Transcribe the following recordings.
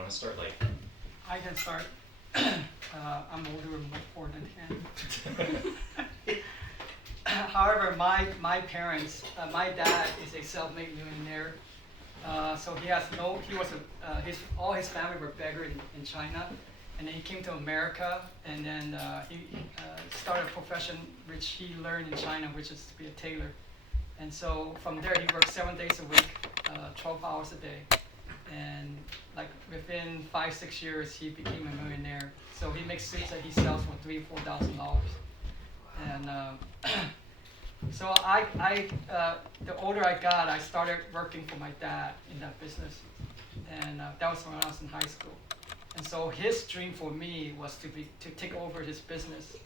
want to start? Like, I can start. I'm older and more than him. However, my parents, my dad is a self-made millionaire. So all his family were beggars in China, and then he came to America, and then he started a profession which he learned in China, which is to be a tailor. And so from there, he worked 7 days a week, 12 hours a day. And like within 5-6 years, he became a millionaire. So he makes suits that he sells for $3,000-$4,000. And so the older I got, I started working for my dad in that business. And that was when I was in high school. And so his dream for me was to take over his business.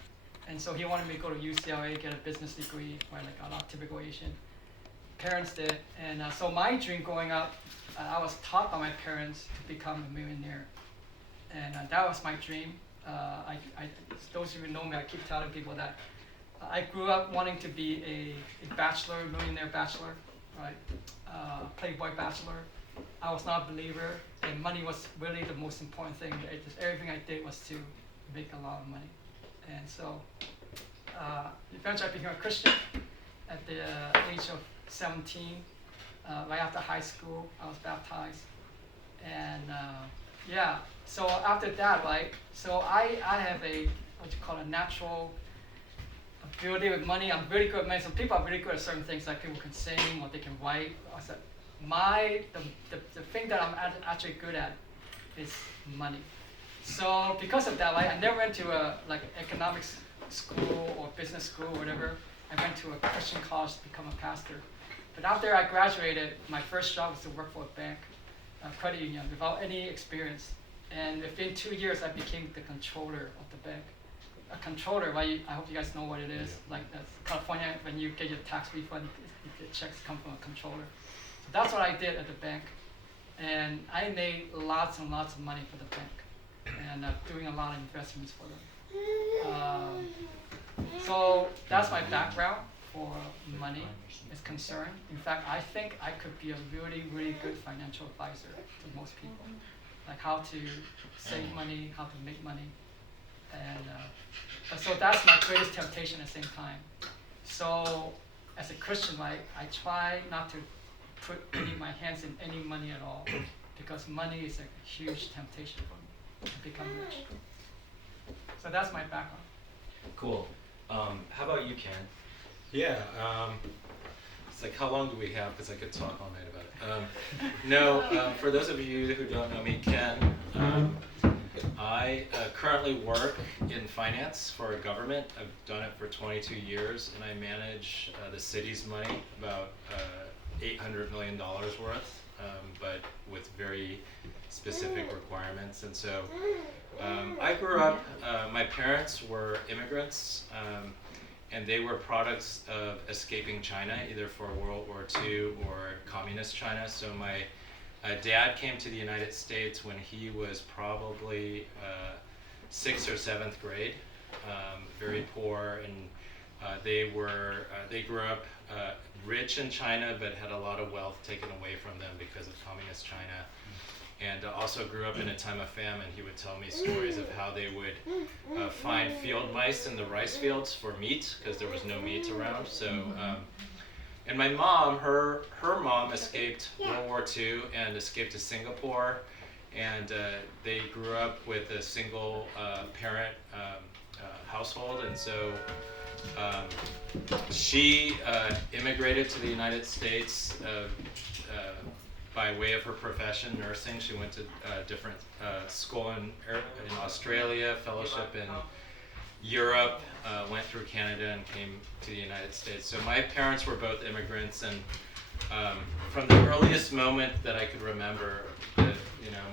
And so he wanted me to go to UCLA, get a business degree, right, like a lot of typical Asian parents did. And so my dream growing up, I was taught by my parents to become a millionaire. And that was my dream. Those of you who know me, I keep telling people that I grew up wanting to be a bachelor, millionaire bachelor, right? Playboy bachelor. I was not a believer, and money was really the most important thing. Everything I did was to make a lot of money. And so eventually I became a Christian at the age of 17. Right after high school, I was baptized. And so after that, right, so I have a natural ability with money. I'm really good at money. Some people are really good at certain things, like people can sing or they can write. I said, the thing that I'm actually good at is money. So because of that, right, I never went to like economics school or business school or whatever. I went to a Christian college to become a pastor. But after I graduated, my first job was to work for a bank, a credit union, without any experience. And within 2 years, I became the controller of the bank. A controller, right? I hope you guys know what it is. Like that's California, when you get your tax refund, the checks come from a controller. So that's what I did at the bank. And I made lots and lots of money for the bank, and doing a lot of investments for them. So that's my background for money is concerned. In fact, I think I could be a really, really good financial advisor to most people. Like how to save money, how to make money. And so that's my greatest temptation at the same time. So as a Christian, right, I try not to put my hands in any money at all, because money is a huge temptation for me to become rich. So that's my background. cool. How about you, Ken? Yeah, it's like, how long do we have? Because I could talk all night about it. For those of you who don't know me, Ken, I currently work in finance for a government. I've done it for 22 years, and I manage the city's money, about $800 million worth, but with very specific requirements. And so I grew up, my parents were immigrants, and they were products of escaping China, either for World War II or communist China. So my dad came to the United States when he was probably 6th or 7th grade, very poor, and they grew up rich in China, but had a lot of wealth taken away from them because of communist China. And also grew up in a time of famine. He would tell me stories of how they would find field mice in the rice fields for meat, because there was no meat around. So, and my mom, her mom escaped World War II and escaped to Singapore, and they grew up with a single parent household. And so she immigrated to the United States by way of her profession, nursing. She went to different school in Australia, fellowship in Europe, went through Canada, and came to the United States. So my parents were both immigrants, and from the earliest moment that I could remember,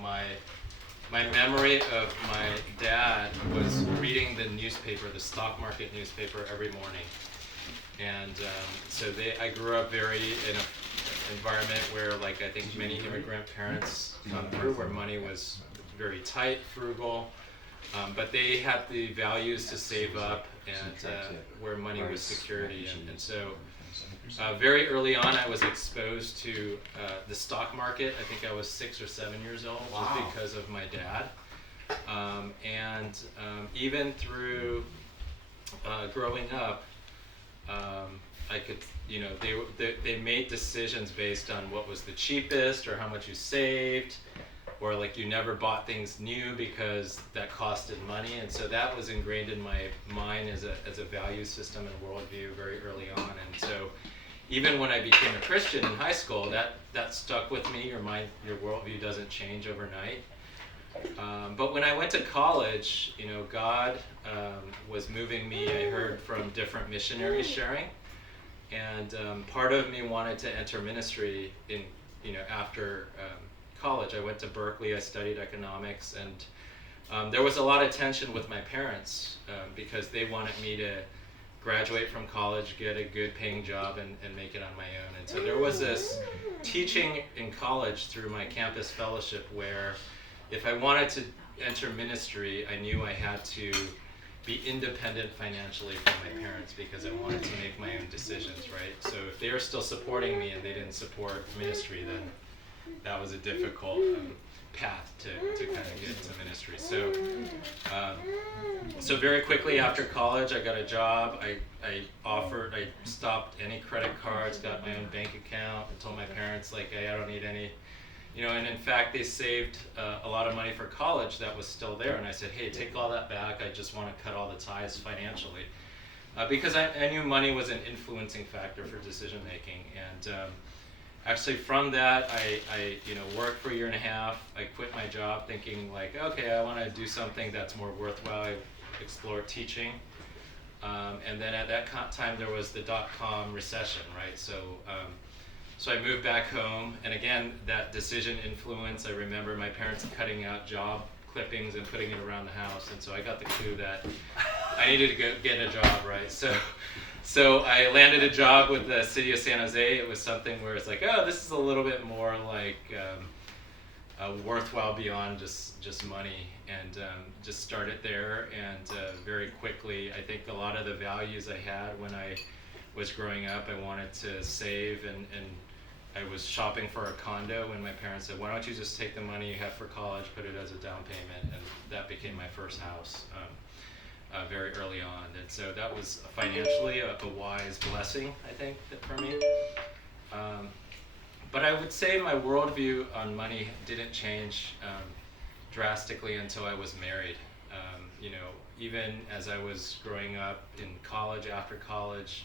my memory of my dad was reading the newspaper, the stock market newspaper, every morning. And so I grew up in an environment where, like I think many immigrant parents come through, where money was very tight, frugal, but they had the values to save up, and where money was security. And so Very early on, I was exposed to the stock market. I think I was 6 or 7 years old, Wow. just because of my dad. Even through growing up, I could, they made decisions based on what was the cheapest or how much you saved, or like you never bought things new because that costed money. And so that was ingrained in my mind as a value system and worldview very early on. And so even when I became a Christian in high school, that stuck with me. Your worldview doesn't change overnight. But when I went to college, God was moving me. I heard from different missionaries sharing, and part of me wanted to enter ministry after college. I went to Berkeley. I studied economics, and there was a lot of tension with my parents because they wanted me to graduate from college, get a good paying job, and make it on my own. And so there was this teaching in college through my campus fellowship where if I wanted to enter ministry, I knew I had to be independent financially from my parents because I wanted to make my own decisions, right? So if they were still supporting me and they didn't support ministry, then that was a difficult path to kind of get into ministry. So very quickly after college, I got a job. I stopped any credit cards, got my own bank account, and told my parents, like, hey, I don't need any. And in fact, they saved a lot of money for college that was still there. And I said, hey, take all that back. I just want to cut all the ties financially. Because I knew money was an influencing factor for decision making. And actually from that, I worked for a year and a half. I quit my job thinking like, okay, I want to do something that's more worthwhile. I explored teaching. And then at that time, there was the dot-com recession, right? So I moved back home, and again, that decision influence, I remember my parents cutting out job clippings and putting it around the house, and so I got the clue that I needed to go get a job, right? So I landed a job with the city of San Jose. It was something where it's like, oh, this is a little bit more like worthwhile beyond just money, and just started there, and very quickly, I think a lot of the values I had when I was growing up, I wanted to save, and I was shopping for a condo when my parents said, why don't you just take the money you have for college, put it as a down payment, and that became my first house very early on. And so that was financially a wise blessing, I think, for me. But I would say my worldview on money didn't change drastically until I was married. Even as I was growing up in college, after college,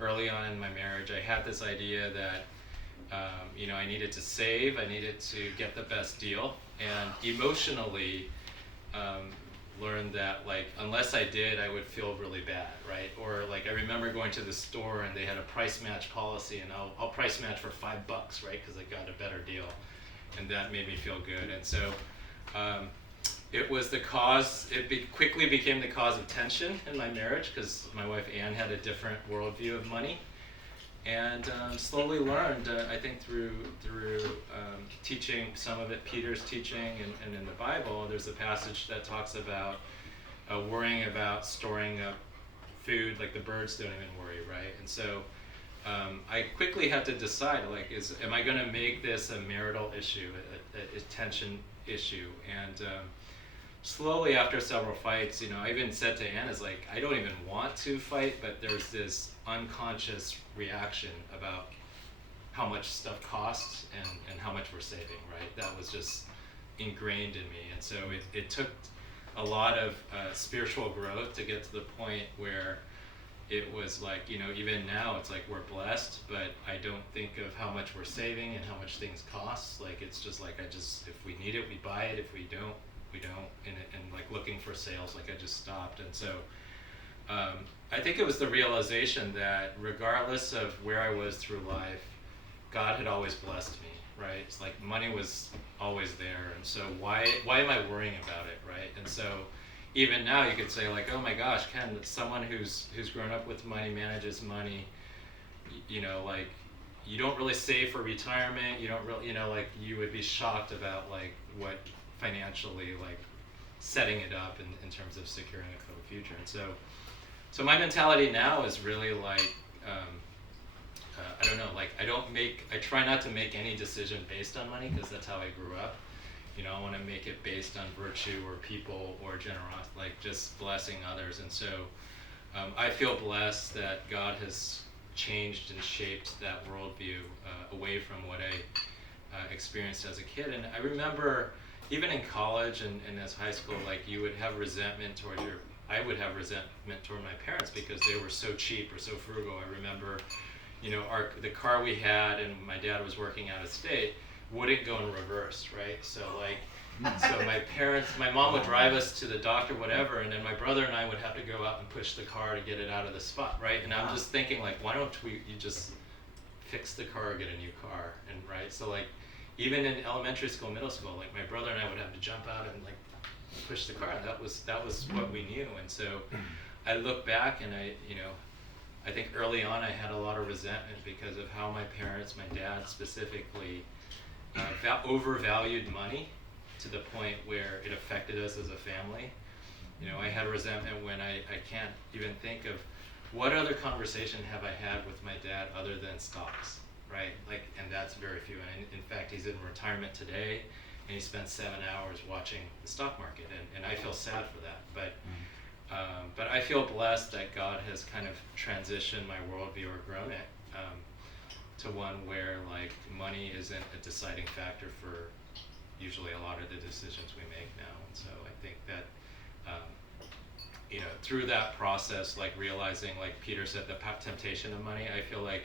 early on in my marriage, I had this idea that I needed to save, I needed to get the best deal, and emotionally learned that like unless I did, I would feel really bad, right? Or like I remember going to the store and they had a price match policy, and I'll price match for $5, right? Because I got a better deal, and that made me feel good. And so it was the cause. Quickly became the cause of tension in my marriage because my wife Ann had a different worldview of money. And slowly learned, I think through teaching, some of it Peter's teaching, and in the Bible, there's a passage that talks about worrying about storing up food, like the birds don't even worry, right? And so I quickly had to decide, like, am I going to make this a marital issue, a tension issue? And slowly after several fights, I even said to Anna, like, I don't even want to fight, but there's this unconscious reaction about how much stuff costs and how much we're saving, right? That was just ingrained in me. And so it took a lot of spiritual growth to get to the point where it was like, even now it's like we're blessed, but I don't think of how much we're saving and how much things cost. Like, it's just like, if we need it, we buy it. If we don't, we don't. And like looking for sales, like I just stopped. And so I think it was the realization that regardless of where I was through life, God had always blessed me, right? It's like money was always there, and so why am I worrying about it, right? And so even now you could say like, oh my gosh, Ken, someone who's grown up with money, manages money, like you don't really save for retirement, you don't really, like you would be shocked about like what financially, like setting it up in terms of securing it for the future. And so my mentality now is really like I don't know, like I try not to make any decision based on money because that's how I grew up. You know, I want to make it based on virtue or people or generosity, like just blessing others. And so I feel blessed that God has changed and shaped that worldview away from what I experienced as a kid. And I remember even in college and as high school, like you would have resentment toward I would have resentment toward my parents because they were so cheap or so frugal. I remember, you know, the car we had, and my dad was working out of state, wouldn't go in reverse, right? So like, so my mom would drive us to the doctor, whatever, and then my brother and I would have to go out and push the car to get it out of the spot, right? And I'm just thinking like, why don't you just fix the car or get a new car, and right? So like, even in elementary school, middle school, like my brother and I would have to jump out and like push the car. That was what we knew. And so I look back and I think early on I had a lot of resentment because of how my parents, my dad specifically, overvalued money to the point where it affected us as a family. You know, I had resentment when I can't even think of what other conversation have I had with my dad other than stocks, right? Like, and that's very few. And in fact, he's in retirement today, and he spends 7 hours watching the stock market, and I feel sad for that. But I feel blessed that God has kind of transitioned my worldview or grown it to one where like money isn't a deciding factor for usually a lot of the decisions we make now. And so I think that you know, through that process, like realizing, like Peter said, the temptation of money, I feel like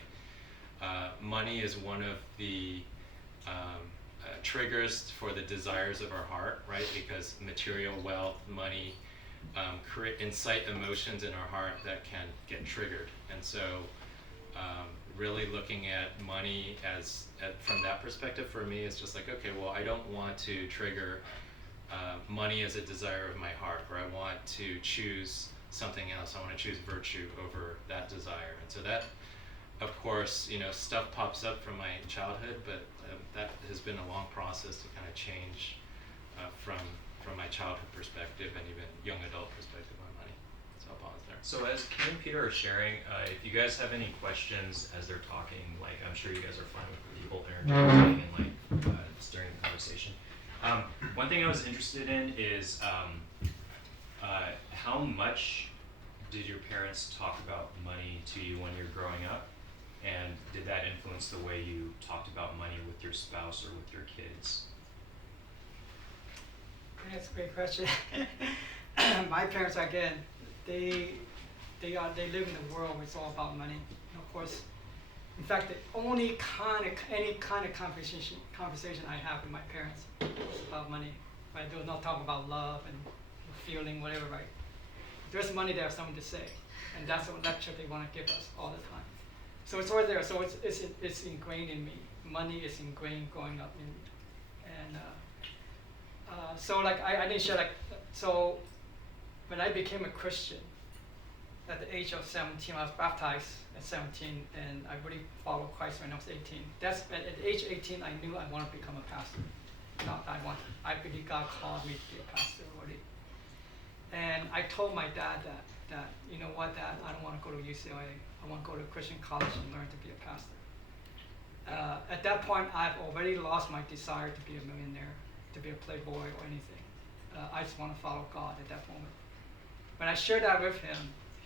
money is one of the triggers for the desires of our heart, right? Because material wealth, money, incite emotions in our heart that can get triggered. And so really looking at money from that perspective for me is just like, okay, well, I don't want to trigger money as a desire of my heart, or I want to choose something else. I want to choose virtue over that desire. And so that, of course, you know, stuff pops up from my childhood, but that has been a long process to kind of change from my childhood perspective and even young adult perspective on money. So I'll pause there. So as Ken and Peter are sharing, if you guys have any questions as they're talking, like I'm sure you guys are fine with people interjecting and like during the conversation. One thing I was interested in is how much did your parents talk about money to you when you're growing up? And did that influence the way you talked about money with your spouse or with your kids? That's a great question. My parents, again, they live in the world where it's all about money. And of course, in fact, the only any kind of conversation I have with my parents is about money. Right? They will not talk about love and feeling, whatever. Right? If there's money, they have something to say, and that's the lecture they want to give us all the time. So it's already there. So it's ingrained in me. Money is ingrained growing up in me, and so like I didn't share like so. When I became a Christian, at the age of 17, I was baptized at 17, and I really followed Christ when I was 18. That's at age 18, I knew I wanted to become a pastor. Not that I believe God called me to be a pastor already. And I told my dad that you know what, Dad, I don't want to go to UCLA. I want to go to Christian college and learn to be a pastor. At that point, I've already lost my desire to be a millionaire, to be a playboy or anything. I just want to follow God at that moment. When I shared that with him,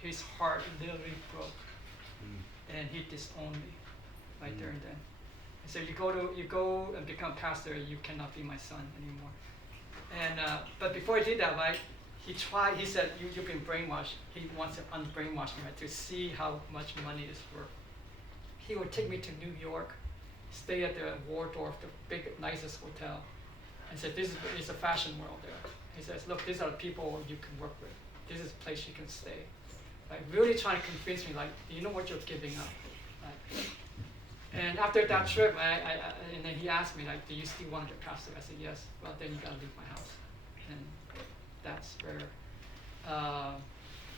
his heart literally broke, and he disowned me right there and then. He said, "You go and become pastor. You cannot be my son anymore." And but before he did that, right, he tried. He said, "You've been brainwashed." He wants to unbrainwash me, right, to see how much money is worth. He would take me to New York, stay at the Waldorf, the big, nicest hotel, and said, "This is a fashion world there." He says, "Look, these are the people you can work with. This is a place you can stay." Like really trying to convince me, like, you know what you're giving up. Like, and after that trip, and then he asked me, like, "Do you still want to be a pastor?" I said, "Yes." "Well, then you gotta leave my house." And that's where.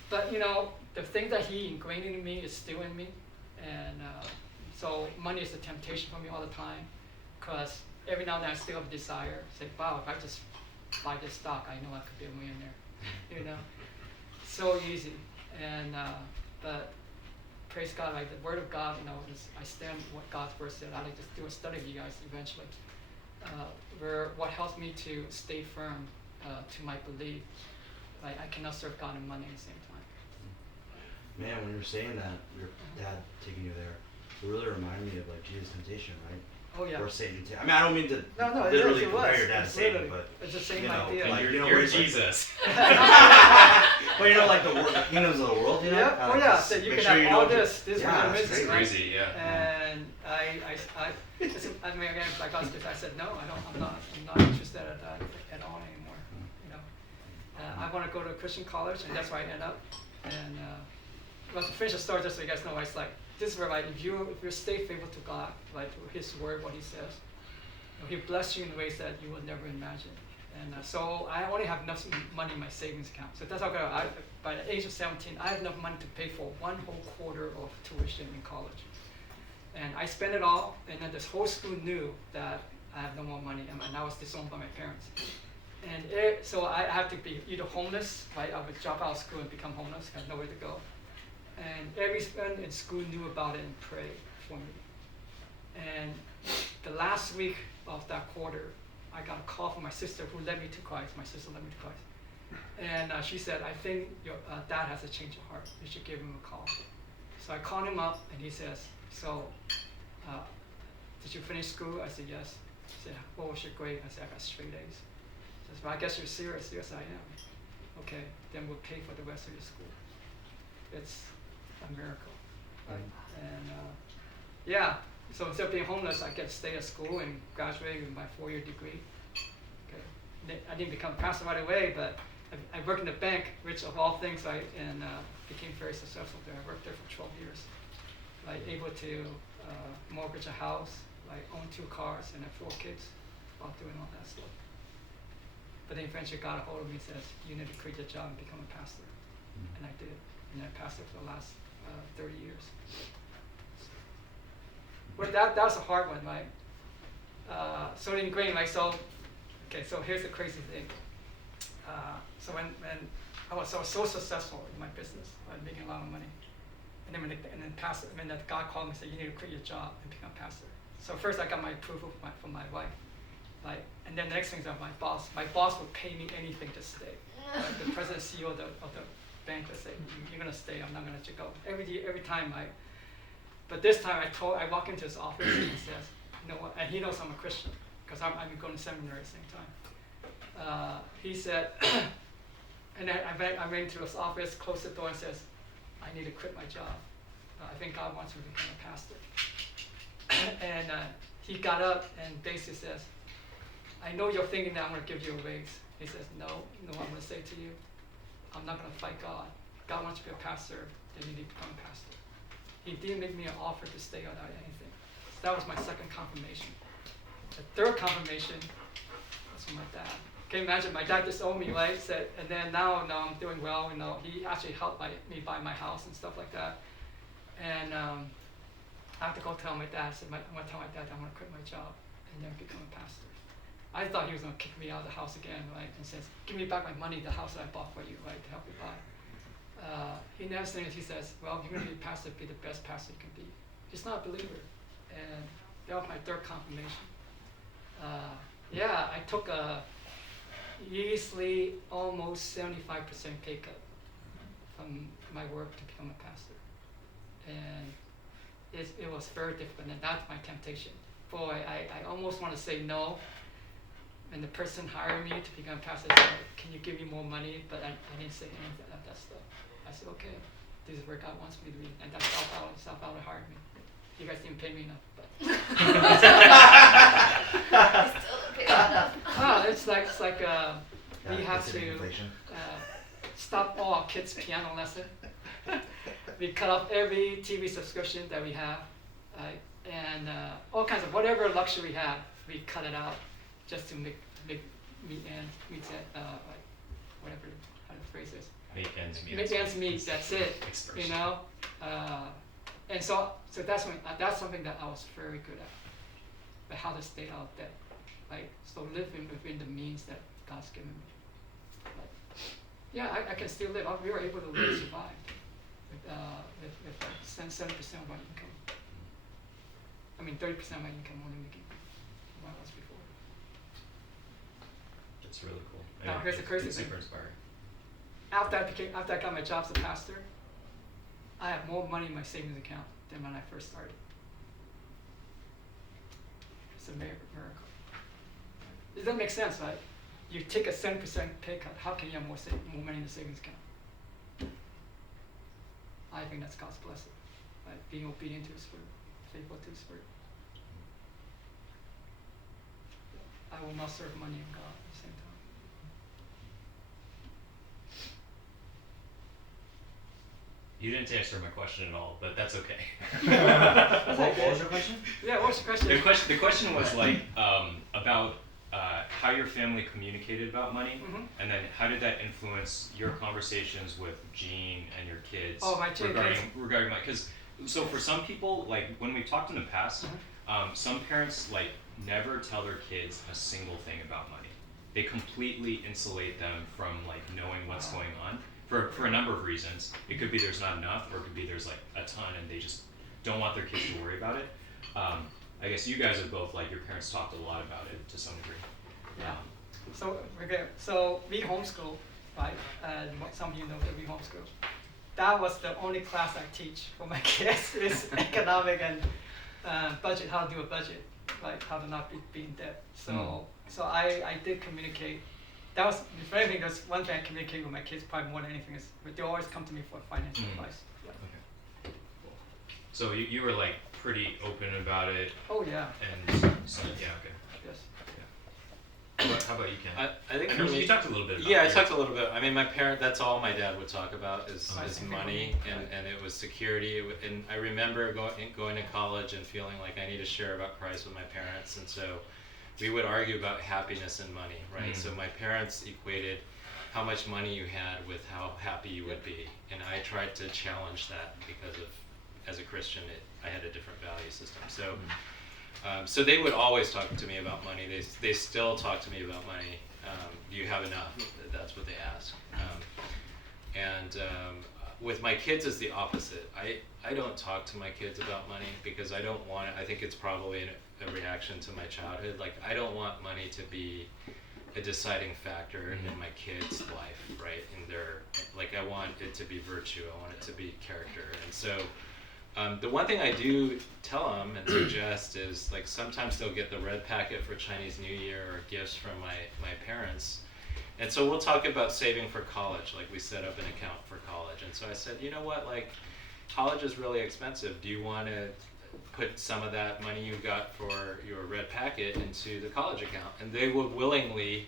But you know, the thing that he ingrained in me is still in me, and so money is a temptation for me all the time, because every now and then I still have a desire. Say, "Wow, if I just buy this stock, I know I could be a millionaire." You know, so easy. And but praise God, like the Word of God, I stand what God's Word said. I like to do a study of you guys eventually. Where what helps me to stay firm to my belief, like I cannot serve God and money at the same time. Man, when you were saying that, your dad taking you there, it really reminded me of like Jesus' temptation, right? Oh yeah. Or Satan. I mean, I don't mean to No, it literally is, it compare was. your dad to It's Satan, literally- but it's the same you know, idea. And like, you're, you know, you're where it's like- Jesus. but you know, like the kingdoms of the world, you know? Yeah. Oh yeah. So you can have all this Yeah, kind of it's business, right? Crazy, yeah. And I mean, again, like I said, no, I'm not interested at that at all anymore. You know, I want to go to a Christian college, and that's where I end up. And well, to finish the story, just so you guys know, it's like this is where like if you stay faithful to God, like to His word, what He says, He bless you in ways that you would never imagine. And so I only have enough money in my savings account. So that's how by the age of 17, I have enough money to pay for one whole quarter of tuition in college. And I spent it all, and then this whole school knew that I have no more money, and I was disowned by my parents. And so I had to be either homeless, right? I would drop out of school and become homeless, had nowhere to go. And every student in school knew about it and prayed for me. And the last week of that quarter, I got a call from my sister who led me to Christ. My sister led me to Christ. And she said, I think your dad has a change of heart. You should give him a call. So I called him up, and he says, so did you finish school? I said, yes. He said, what was your grade? I said, I got straight A's. He says, well, I guess you're serious. Yes, I am. Okay, then we'll pay for the rest of your school. It's a miracle. Right? And yeah, so instead of being homeless, I get to stay at school and graduate with my 4-year degree. Okay. I didn't become a pastor right away, but I worked in the bank, which of all things, and became very successful there. I worked there for 12 years. Like able to mortgage a house, like own 2 cars, and have 4 kids while doing all that stuff. But then eventually got a hold of me and says, you need to quit your job and become a pastor. And I did. And I pastored for the last 30 years. Well, that was a hard one, right? So ingrained, like, so here's the crazy thing. So when I was so successful in my business, like making a lot of money, and then pastor, and then God called me and said, you need to quit your job and become pastor. So first I got my approval from my wife, like, and then the next thing is that my boss would pay me anything to stay. Like the president and CEO of the bank would say, you're gonna stay, I'm not gonna let you go. Every time but this time I walk into his office and he says, you know what, and he knows I'm a Christian, because I'm going to seminary at the same time. He said, and I ran into his office, closed the door and says, I need to quit my job. I think God wants me to become a pastor. And he got up and basically says, I know you're thinking that I'm going to give you a raise. He says, no, you know what I'm going to say to you? I'm not going to fight God. God wants you to be a pastor, then you need to become a pastor. He didn't make me an offer to stay without anything. So that was my second confirmation. The third confirmation was from my dad. Can you imagine? My dad disowned me, right? Said, and then now I'm doing well. You know, he actually helped me buy my house and stuff like that. And I have to go tell my dad. I'm going to tell my dad that I'm going to quit my job and then become a pastor. I thought he was going to kick me out of the house again, right? And says, give me back my money, the house that I bought for you, right, to help you buy. He never says, he says, well, if you're going to be a pastor, be the best pastor you can be. He's not a believer. And that was my third confirmation. Yeah, I took a easily almost 75% pay cut from my work to become a pastor. And it was very difficult, and that's my temptation. Boy, I almost want to say no. And the person hired me to become a pastor said, can you give me more money? But I didn't say anything of that stuff. I said, okay, this is where God wants me to be. And that's South Valley hired me. You guys didn't pay me enough, but. Still don't pay enough. Oh, it's like we have to inflation. stop all our kids' piano lesson. We cut off every TV subscription that we have, and all kinds of whatever luxury we have, we cut it out just to make meet like whatever how the phrase is. Make ends meet. Make ends meet. That's it. Expression. You know, and so that's something that I was very good at. But how to stay out of debt, like so living within the means that God's given me. Like, yeah, I can still live. We were able to live, survive. with like 7% of my income. I mean 30% of my income only making what I was before. That's really cool. Now, here's the crazy it's thing. super inspiring. After I got my job as a pastor, I have more money in my savings account than when I first started. It's a miracle. Does that make sense, right? You take a 7% pay cut, how can you have more money in the savings account? I think that's God's blessing, right? Being obedient to His word, faithful to His word. I will not serve money and God at the same time. You didn't answer my question at all, but that's okay. What was your question? Yeah, what's the question? The question was like about how your family communicated about money, and then how did that influence your conversations with Jean and your kids Oh, my two kids. regarding money? Because so for some people, like when we've talked in the past, some parents like never tell their kids a single thing about money. They completely insulate them from like knowing what's going on for a number of reasons. It could be there's not enough, or it could be there's like a ton and they just don't want their kids to worry about it. I guess you guys have both, like your parents talked a lot about it to some degree. Yeah. So we homeschool, right? Some of you know that we homeschool. That was the only class I teach for my kids is economic and budget, how to do a budget, like how to not be in debt. So I did communicate. That was, if anything, that's one thing I communicate with my kids probably more than anything is, they always come to me for financial advice. Yeah. Okay. Cool. So you were like pretty open about it, Oh yeah. and so, yeah, okay. Yes. How about you, Ken? I think I for mean, me, you talked a little bit about yeah, I your- talked a little bit. I mean, my parent, that's all my dad would talk about is Same money, thing for me. and it was security. And I remember going to college and feeling like I need to share about Christ with my parents. And so we would argue about happiness and money, right? So my parents equated how much money you had with how happy you would be. And I tried to challenge that because of, as a Christian, I had a different value system. So so they would always talk to me about money. They still talk to me about money. Do you have enough? That's what they ask. With my kids, it's the opposite. I don't talk to my kids about money because I don't want it. I think it's probably a reaction to my childhood. Like, I don't want money to be a deciding factor in my kids' life, right? In their, like, I want it to be virtue. I want it to be character. And so the one thing I do tell them and suggest is, like, sometimes they'll get the red packet for Chinese New Year or gifts from my parents. And so we'll talk about saving for college, like we set up an account for college. And so I said, you know what, like, college is really expensive. Do you want to put some of that money you got for your red packet into the college account? And they would willingly,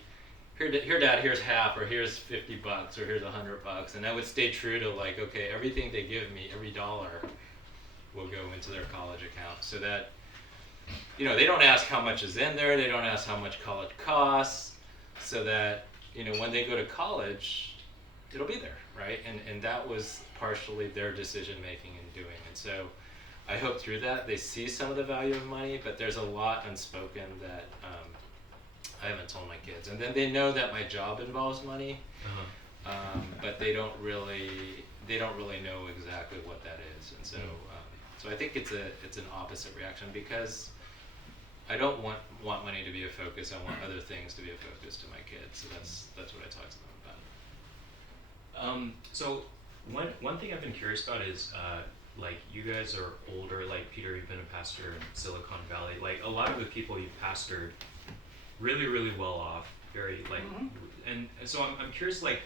here Dad, here's half, or here's $50, or here's $100. And I would stay true to, like, okay, everything they give me, every dollar will go into their college account, so that, you know, they don't ask how much is in there, they don't ask how much college costs, so that, you know, when they go to college, it'll be there, right? And that was partially their decision making and doing. And so I hope through that they see some of the value of money, but there's a lot unspoken that I haven't told my kids. And then they know that my job involves money, but they don't really know exactly what that is. And so so I think it's an opposite reaction, because I don't want money to be a focus. I want other things to be a focus to my kids. So that's what I talk to them about. So one thing I've been curious about is like, you guys are older. Like, Peter, you've been a pastor in Silicon Valley. Like, a lot of the people you've pastored, really, really well off, very like, and so I'm curious, like,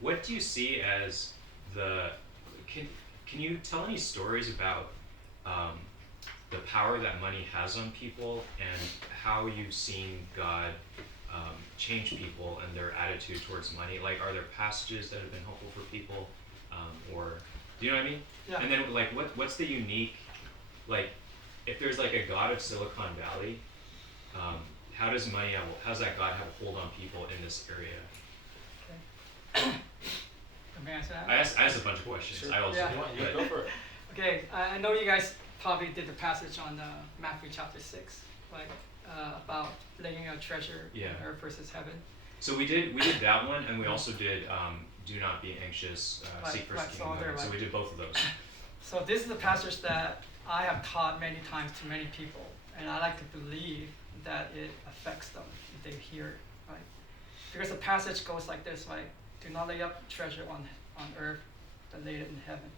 what do you see as can you tell any stories about the power that money has on people, and how you've seen God change people and their attitude towards money? Like, are there passages that have been helpful for people, or do you know what I mean? Yeah. And then, like, what's the unique, like, if there's like a God of Silicon Valley, how's that God have a hold on people in this area? May I answer that? I asked a bunch of questions. Sure. I also Yeah. did, Go for it. Okay, I know you guys probably did the passage on Matthew chapter 6, like about laying a treasure Yeah. on earth versus heaven. So we did that one, and we also did do not be anxious, Right, seek first right, the so kingdom. there, So right. we did both of those. So this is a passage that I have taught many times to many people, and I like to believe that it affects them if they hear it, right? Because the passage goes like this, right? Do not lay up treasure on earth, but lay it in heaven.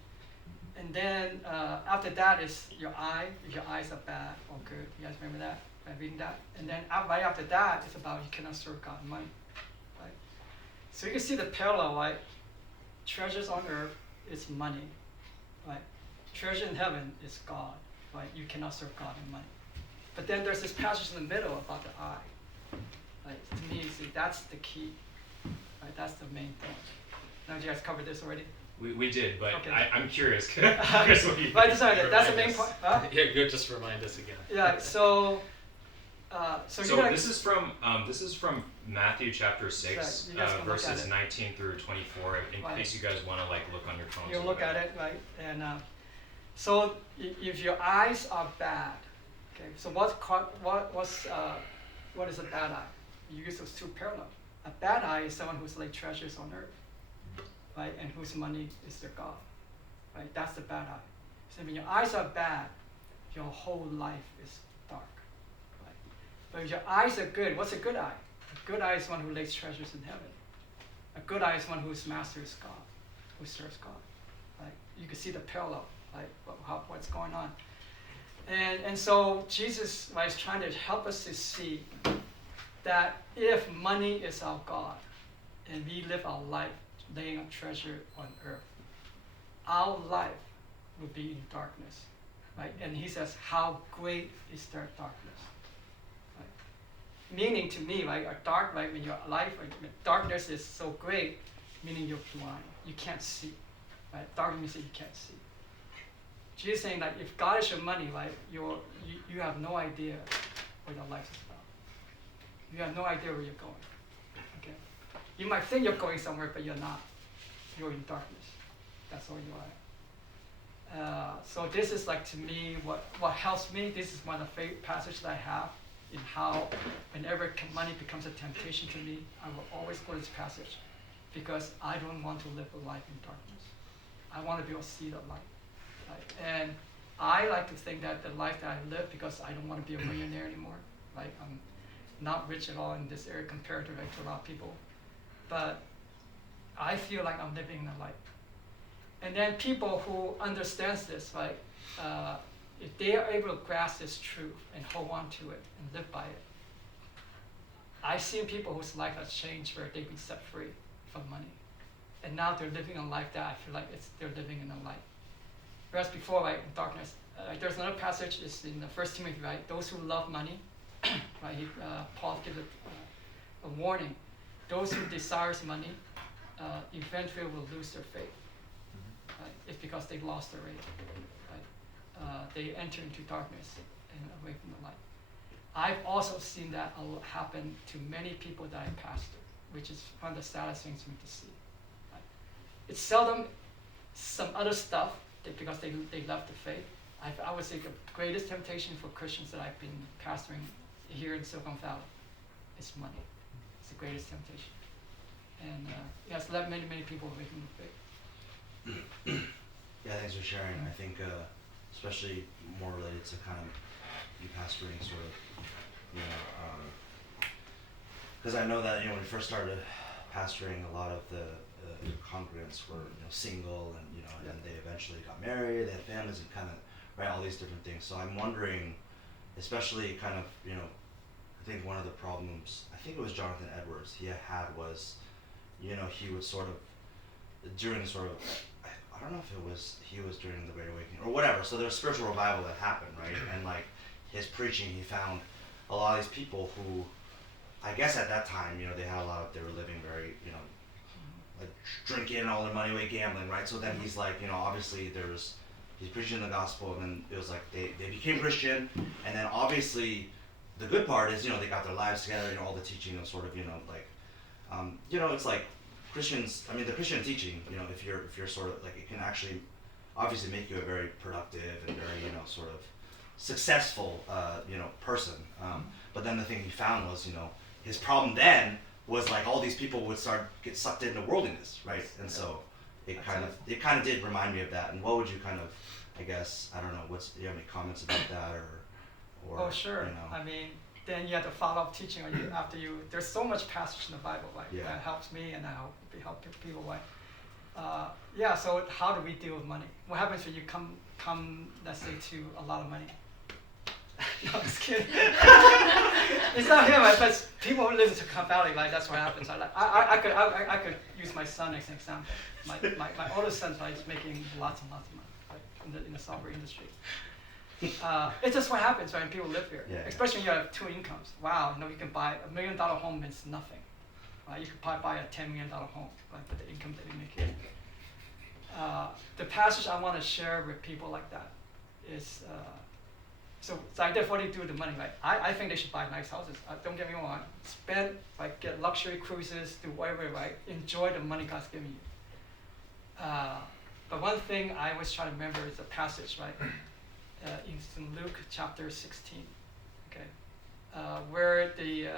And then after that is your eye, if your eyes are bad or good. You guys remember that? Right, reading that? And then right after that is about you cannot serve God and money, right? So you can see the parallel, right? Treasures on earth is money, right? Treasure in heaven is God, right? You cannot serve God and money. But then there's this passage in the middle about the eye. Right? To me, see, that's the key, right? That's the main thing. Now, you guys covered this already? We did, but Okay. I'm curious. Curious what you But sorry, that's the Remind main us. point. Huh? Yeah, you just remind us again. Yeah. So So you're gonna, this is from Matthew chapter 6, Right, you guys can look at verses it. 19 through 24. In Right. case you guys want to like look on your phones. you or look at whatever. it, right? And so if your eyes are bad, okay. So what is a bad eye? You use those two parallel. A bad eye is someone who's laid treasures on earth, right? And whose money is their God, right? That's the bad eye. So when your eyes are bad, your whole life is dark, right? But if your eyes are good, what's a good eye? A good eye is one who lays treasures in heaven. A good eye is one whose master is God, who serves God, right? You can see the parallel, right? What's going on. And so Jesus, right, is trying to help us to see that if money is our God and we live our life laying up treasure on earth, our life will be in darkness, right? And he says, how great is their darkness, right? Meaning to me, right, a dark, right, when your life, when darkness is so great, meaning you're blind, you can't see, right? Darkness means that you can't see. Jesus is saying that if God is your money, right, you have no idea what your life is about. You have no idea where you're going. Okay? You might think you're going somewhere, but you're not. You're in darkness. That's all you are. So this is like, to me, what helps me. This is one of the favorite passages that I have in how whenever money becomes a temptation to me, I will always go to this passage because I don't want to live a life in darkness. I want to be able to see the light. Right? And I like to think that the life that I live, because I don't want to be a millionaire anymore. Right? I'm not rich at all in this area compared to a lot of people. But I feel like I'm living in the light. And then people who understands this, right, if they are able to grasp this truth and hold on to it and live by it, I've seen people whose life has changed where they've been set free from money. And now they're living a life that I feel like they're living in the light. Whereas before, right, in darkness, there's another passage, it's in the 1 Timothy, right, those who love money, right, Paul gives a warning. Those who desires money eventually will lose their faith. Right? It's because they lost their way. Right? They enter into darkness and away from the light. I've also seen that happen to many people that I pastor, which is one of the saddest things for me to see. Right? It's seldom some other stuff because they left the faith. I would say the greatest temptation for Christians that I've been pastoring here in Silicon Valley is money. It's the greatest temptation. And it has led many, many people away from the faith. Yeah, thanks for sharing. I think, especially more related to kind of you pastoring, sort of, you know, because I know that, you know, when we first started pastoring, a lot of the congregants were, you know, single, and, you know, and then they eventually got married, they had families, and kind of, right, all these different things. So I'm wondering, especially kind of, you know, I think one of the problems, I think it was Jonathan Edwards, he had was, you know, he would sort of, during sort of, I don't know if he was during the Great Awakening or whatever, so there was spiritual revival that happened, right? And like his preaching, he found a lot of these people who, I guess at that time, you know, they were living very, you know, like drinking all their money away, gambling, right? So then he's like, you know, obviously he's preaching the gospel, and then it was like they became Christian, and then obviously the good part is, you know, they got their lives together, you know, all the teaching of sort of, you know, like, you know, it's like Christians, I mean, the Christian teaching, you know, if you're sort of like, it can actually obviously make you a very productive and very, you know, sort of successful, you know, person. But then the thing he found was, you know, his problem then was like all these people would get sucked into worldliness, right? And so it kind of did remind me of that. And what would you kind of, I guess, I don't know, do you have any comments about that or Oh, sure. You know? I mean, then you have to follow up teaching after you. There's so much passage in the Bible, like Yeah. that helps me, and I help people. Like, yeah. So how do we deal with money? What happens when you come, let's say, to a lot of money? No, I'm just kidding. It's not him, but people who live in Silicon Valley, like that's what happens. I could use my son as an example. My oldest son is making lots and lots of money, like in the software industry. It's just what happens when people live here, Yeah. especially when you have two incomes. Wow, you can buy $1 million home means nothing. Right? You could probably buy a $10 million home, like with the income that you make here. The passage I want to share with people like that is, so that's what they do with the money, right? I think they should buy nice houses. Don't get me wrong. Spend, like get luxury cruises, do whatever, right? Enjoy the money God's giving you. But one thing I always try to remember is a passage, right? In Luke chapter 16, okay, where the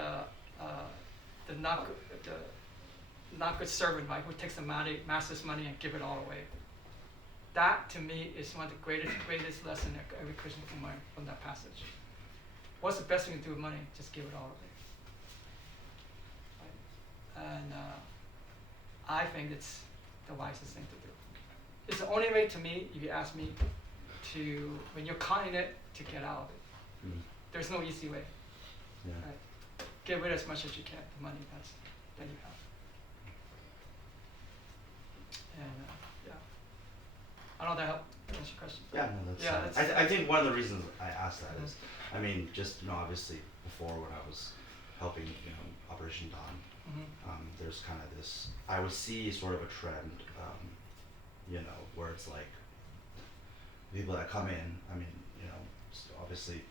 not good servant, right, who takes the master's money and give it all away. That to me is one of the greatest lesson that every Christian can learn from that passage. What's the best thing to do with money? Just give it all away. Right? And I think it's the wisest thing to do. It's the only way to me, if you ask me, to when you're caught in it, to get out of it. Mm. There's no easy way. Yeah. Right? Get rid as much as you can, the money that you have. And yeah, I don't know if that helped answer your question. Yeah, no, that's. Yeah, that's- I think one of the reasons I asked that is, I mean, just obviously before when I was helping, Operation Dawn, Mm-hmm. there's kind of this. I would see sort of a trend, where it's like people that come in. I mean, obviously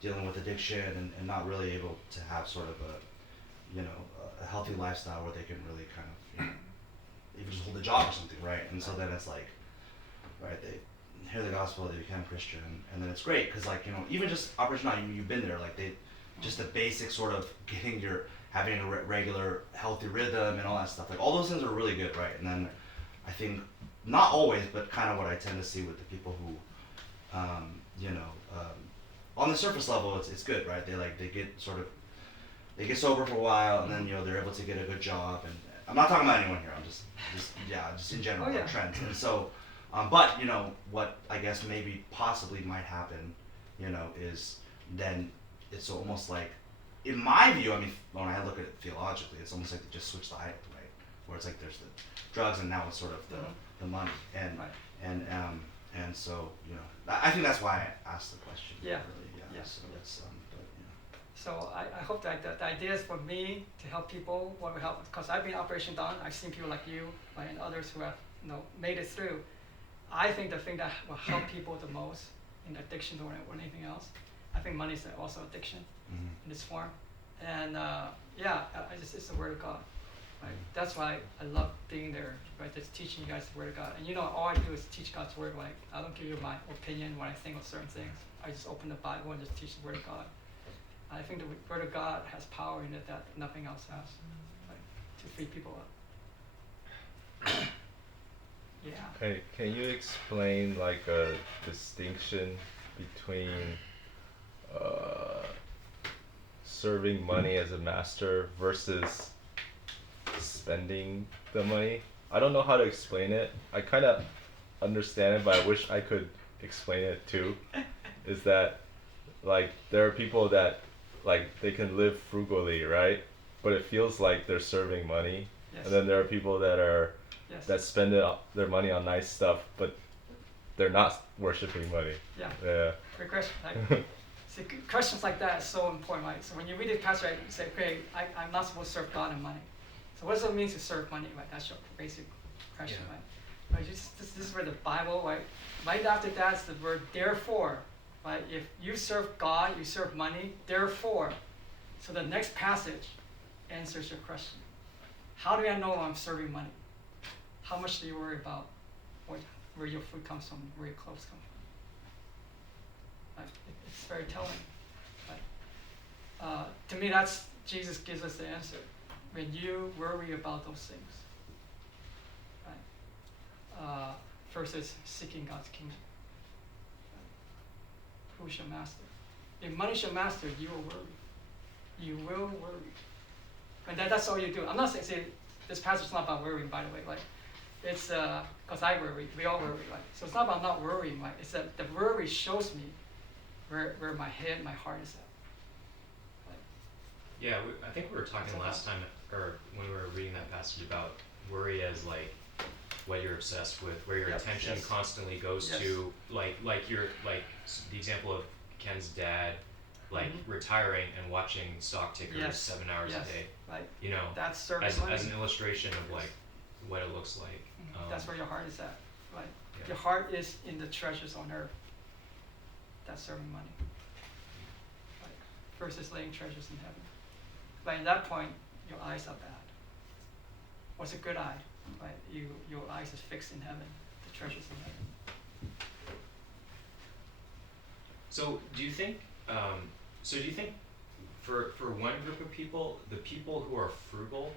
dealing with addiction and not really able to have sort of a healthy lifestyle where they can really kind of even just hold a job or something, right? And so then it's like, right, they hear the gospel, they become Christian, and then it's great because even just Operation Dawn, you've been there, like just the basic sort of having a regular healthy rhythm and all that stuff, like all those things are really good, right? And then I think not always, but kind of what I tend to see with the people who, on the surface level, it's good, right? They get sober for a while, and then they're able to get a good job. And I'm not talking about anyone here. I'm just in general, Oh, yeah. trends. And so, but what I guess maybe possibly might happen, is then it's almost like, in my view, I mean, when I look at it theologically, it's almost like they just switch the idol, right? Where it's like there's the drugs, and now it's sort of the money, and Right. and so I think that's why I asked the question. Yeah. Really, yeah. Yeah. So that's So I hope that the idea is for me to help people, what will help, because I've been in Operation Dawn, I've seen people like you, right, and others who have made it through. I think the thing that will help people the most in addiction or anything else, I think money is also addiction in this form. And it's the Word of God. Right? That's why I love being there, right? Just teaching you guys the Word of God. And all I do is teach God's Word. Like, I don't give you my opinion when I think of certain things. I just open the Bible and just teach the Word of God. I think the Word of God has power in it that nothing else has, like, to free people up. Yeah. Hey, can you explain like a distinction between serving money as a master versus spending the money? I don't know how to explain it. I kind of understand it, but I wish I could explain it too. Is that like there are people that like they can live frugally, right? But it feels like they're serving money. Yes. And then there are people that are Yes. that spend their money on nice stuff, but they're not worshiping money. Yeah. Yeah. Great question. Like, see, questions like that is so important, right? So when you read the passage, right, you say, okay, I'm not supposed to serve God and money. So what does it mean to serve money, right? That's your basic question, Yeah. right? This is where the Bible, right? Right after that is the word therefore, right? If you serve God, you serve money, therefore. So the next passage answers your question. How do I know I'm serving money? How much do you worry about where your food comes from, where your clothes come from? Right? It's very telling. Right? To me, Jesus gives us the answer. when you worry about those things, right, versus seeking God's kingdom, right? Who shall master? If money shall master, you will worry. You will worry. And that's all you do. I'm not saying this passage's not about worrying, by the way. Like, it's because I worry. We all worry. Like, so it's not about not worrying. Like, it's that the worry shows me where my head, my heart is at. Like, Yeah, I think we were talking last time, or when we were reading that passage about worry as like what you're obsessed with, where your attention constantly goes to, like the example of Ken's dad, like retiring and watching stock tickers 7 hours a day. Right. You know, that's serving as money. an illustration of like what it looks like. That's where your heart is at, right? Yeah. Your heart is in the treasures on earth. That's serving money, right? Versus laying treasures in heaven. But in that point, your eyes are bad. What's a good eye, right? Your eyes is fixed in heaven, the treasures in heaven. So do you think? For one group of people, the people who are frugal,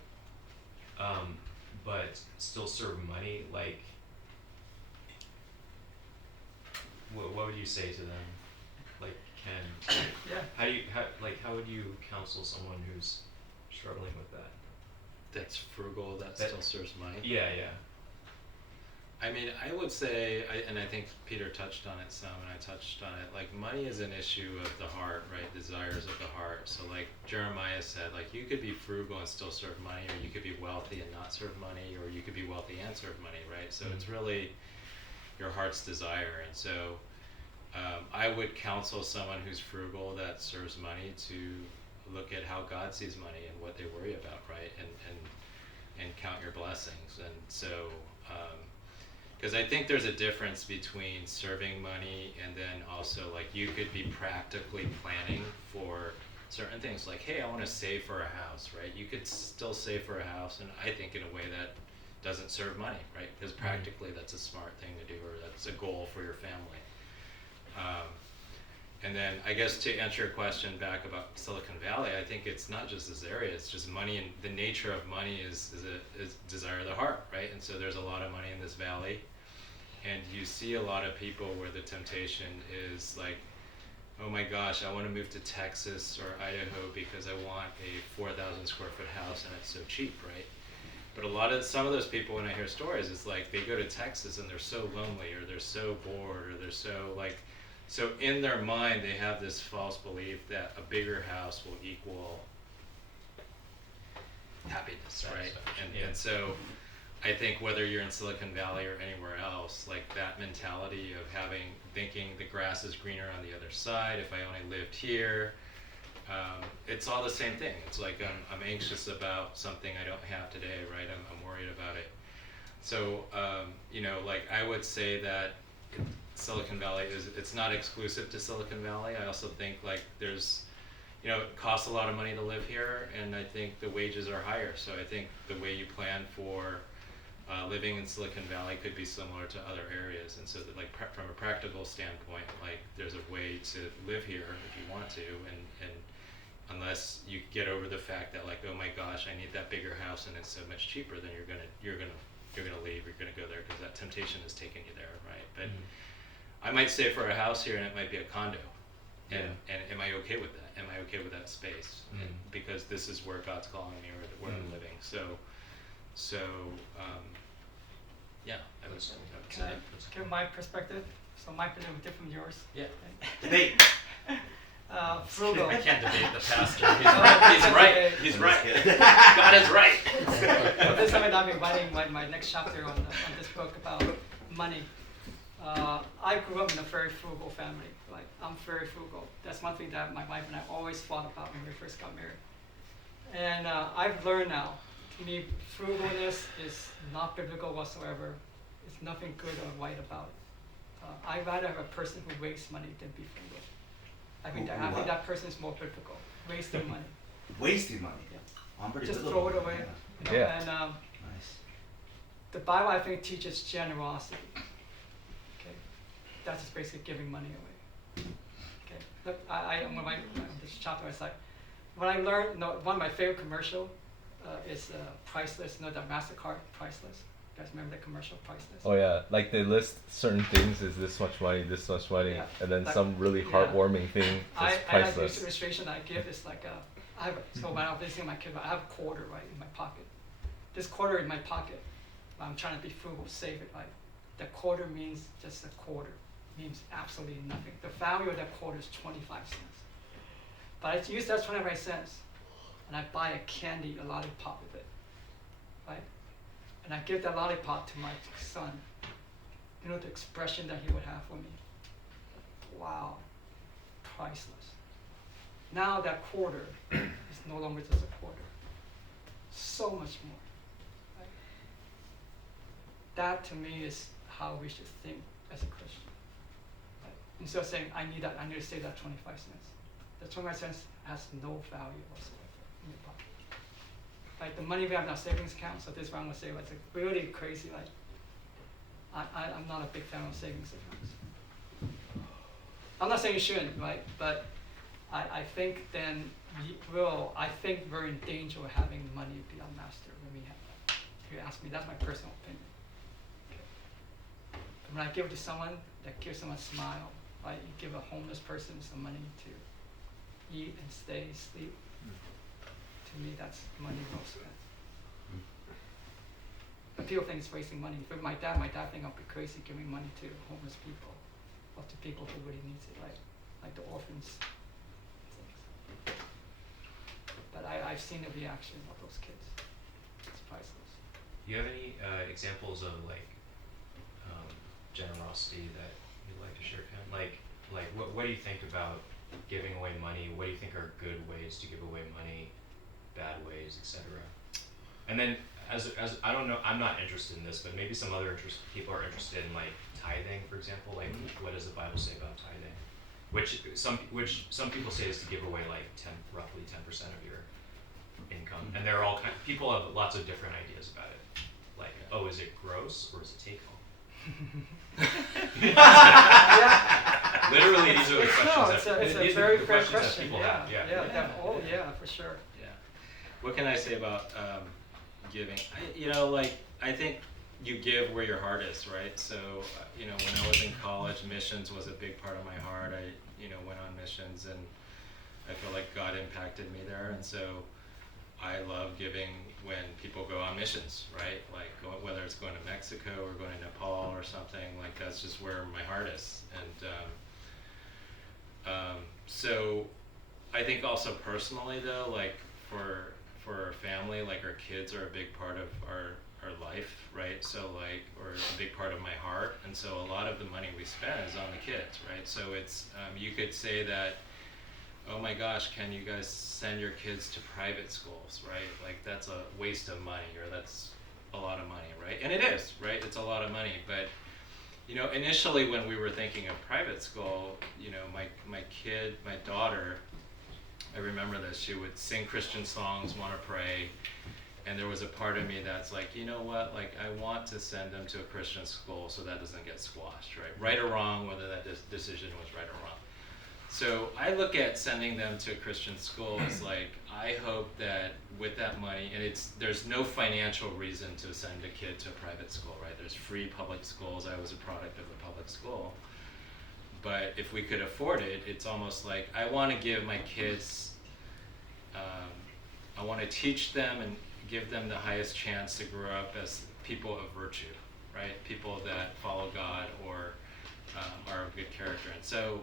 but still serve money, like, what would you say to them? Like, Ken, Yeah. how would you counsel someone who's struggling with that? That's frugal, that That- still serves money. Yeah, yeah. I mean, I would say, and I think Peter touched on it some, and I touched on it, like, money is an issue of the heart, right? Desires of the heart. So, like Jeremiah said, like, you could be frugal and still serve money, or you could be wealthy and not serve money, or you could be wealthy and serve money, right? So it's really your heart's desire. And so I would counsel someone who's frugal that serves money to look at how God sees money and what they worry about, right? And count your blessings. And so because I think there's a difference between serving money and then also, like, you could be practically planning for certain things, like, hey, I want to save for a house, right? You could still save for a house, and I think in a way that doesn't serve money, right? Because practically that's a smart thing to do, or that's a goal for your family. And then I guess to answer your question back about Silicon Valley, I think it's not just this area, it's just money, and the nature of money is desire of the heart, right? And so there's a lot of money in this valley, and you see a lot of people where the temptation is like, oh my gosh, I want to move to Texas or Idaho because I want a 4,000 square foot house and it's so cheap, right? But some of those people, when I hear stories, it's like they go to Texas and they're so lonely, or they're so bored, or they're so like, so in their mind they have this false belief that a bigger house will equal happiness, right? And so I think whether you're in Silicon Valley or anywhere else, like that mentality of thinking the grass is greener on the other side, if I only lived here, it's all the same thing. It's like I'm anxious about something I don't have today, right? I'm worried about it. So, like I would say that Silicon Valley it's not exclusive to Silicon Valley. I also think like there's, it costs a lot of money to live here, and I think the wages are higher. So I think the way you plan for living in Silicon Valley could be similar to other areas. And so that, like, from a practical standpoint, like there's a way to live here if you want to, and unless you get over the fact that, like, oh my gosh, I need that bigger house and it's so much cheaper, then you're gonna leave, you're gonna go there because that temptation is taking you there, right? But I might stay for a house here, and it might be a condo, and am I okay with that? Am I okay with that space? And because this is where God's calling me, or where I'm living. So I would say Can I give my perspective? So my perspective is different from yours. yeah. Debate. Frugal. I can't debate the pastor. He's right. He's right. God is right. So this time I'm writing my next chapter on this book about money. I grew up in a very frugal family. Like, I'm very frugal. That's one thing that my wife and I always fought about when we first got married. And I've learned now, to me, frugalness is not biblical whatsoever. There's nothing good or right about it. I'd rather have a person who wastes money than be frugal. I think that person is more biblical. Wasting money. Wasting money. Yeah. I'm pretty Just biblical. throw it away. Yeah. You know? Yeah. And Nice. the Bible, I think, teaches generosity. Okay, that's just basically giving money away. Okay, look, I'm gonna write this chapter. It's like when I learned, one of my favorite commercial is priceless. You know the MasterCard priceless. You guys remember the commercial priceless? Oh yeah, like they list certain things as this much money, Yeah. and then Like- some really yeah. heartwarming thing I is have priceless. this illustration I give is like so when I'm visiting my kid, I have a quarter right in my pocket. This quarter in my pocket, I'm trying to be frugal, save it right. The quarter means just a quarter, means absolutely nothing. The value of that quarter is 25 cents. But I use that 25 cents, and I buy a candy, a lollipop with it, right? And I give that lollipop to my son. You know the expression that he would have for me? Wow, priceless. Now that quarter is no longer just a quarter. So much more. Right? That to me is how we should think as a Christian. Right? Instead of saying, I need to save that 25 cents. The 25 cents has no value whatsoever in your pocket. Like the money we have in our savings account, so this is what I'm gonna say, it's like really crazy, like I'm not a big fan of savings accounts. I'm not saying you shouldn't, right? But I think then I think we're in danger of having money be our master when we have that. If you ask me, that's my personal opinion. Okay. When I give it to someone, that gives them a smile, right? You give a homeless person some money to eat and stay, sleep. To me, that's money well spent. But people think it's wasting money. For my dad think I'll be crazy giving money to homeless people or to people who really needs it, right? Like the orphans. But I've seen the reaction of those kids. It's priceless. Do you have any examples of like generosity that you'd like to share, Ken? Like what do you think about giving away money? What do you think are good ways to give away money, bad ways, etc.? And then as I don't know, I'm not interested in this, but maybe some other people are interested in like tithing, for example. Like what does the Bible say about tithing? Which some people say is to give away like roughly 10% of your income, and they're all people have lots of different ideas about it. Like, oh, is it gross or is it take home? Literally, these are the questions. It's a these are very the fair questions that question. people Yeah, have. Yeah. Oh yeah, for sure. Yeah. What can I say about giving? I think you give where your heart is, right? So, when I was in college, missions was a big part of my heart. I, went on missions, and I feel like God impacted me there, and so I love giving when people go on missions, right? Like whether it's going to Mexico or going to Nepal or something, like that's just where my heart is. And so I think also personally though, like for our family, like our kids are a big part of our life, right? So or a big part of my heart, and so a lot of the money we spend is on the kids, right? So it's you could say that, oh my gosh, can you guys send your kids to private schools, right? Like that's a waste of money, or that's a lot of money, right? And it is, right? It's a lot of money, but initially when we were thinking of private school, my daughter, I remember that she would sing Christian songs, want to pray, and there was a part of me that's like, you know what, like I want to send them to a Christian school so that doesn't get squashed, right? Right or wrong, whether that decision was right or wrong. So I look at sending them to a Christian school as like, I hope that with that money, and there's no financial reason to send a kid to a private school, right? There's free public schools. I was a product of a public school. But if we could afford it, it's almost like I want to give my kids, I want to teach them and give them the highest chance to grow up as people of virtue, right? People that follow God or are of good character. And so,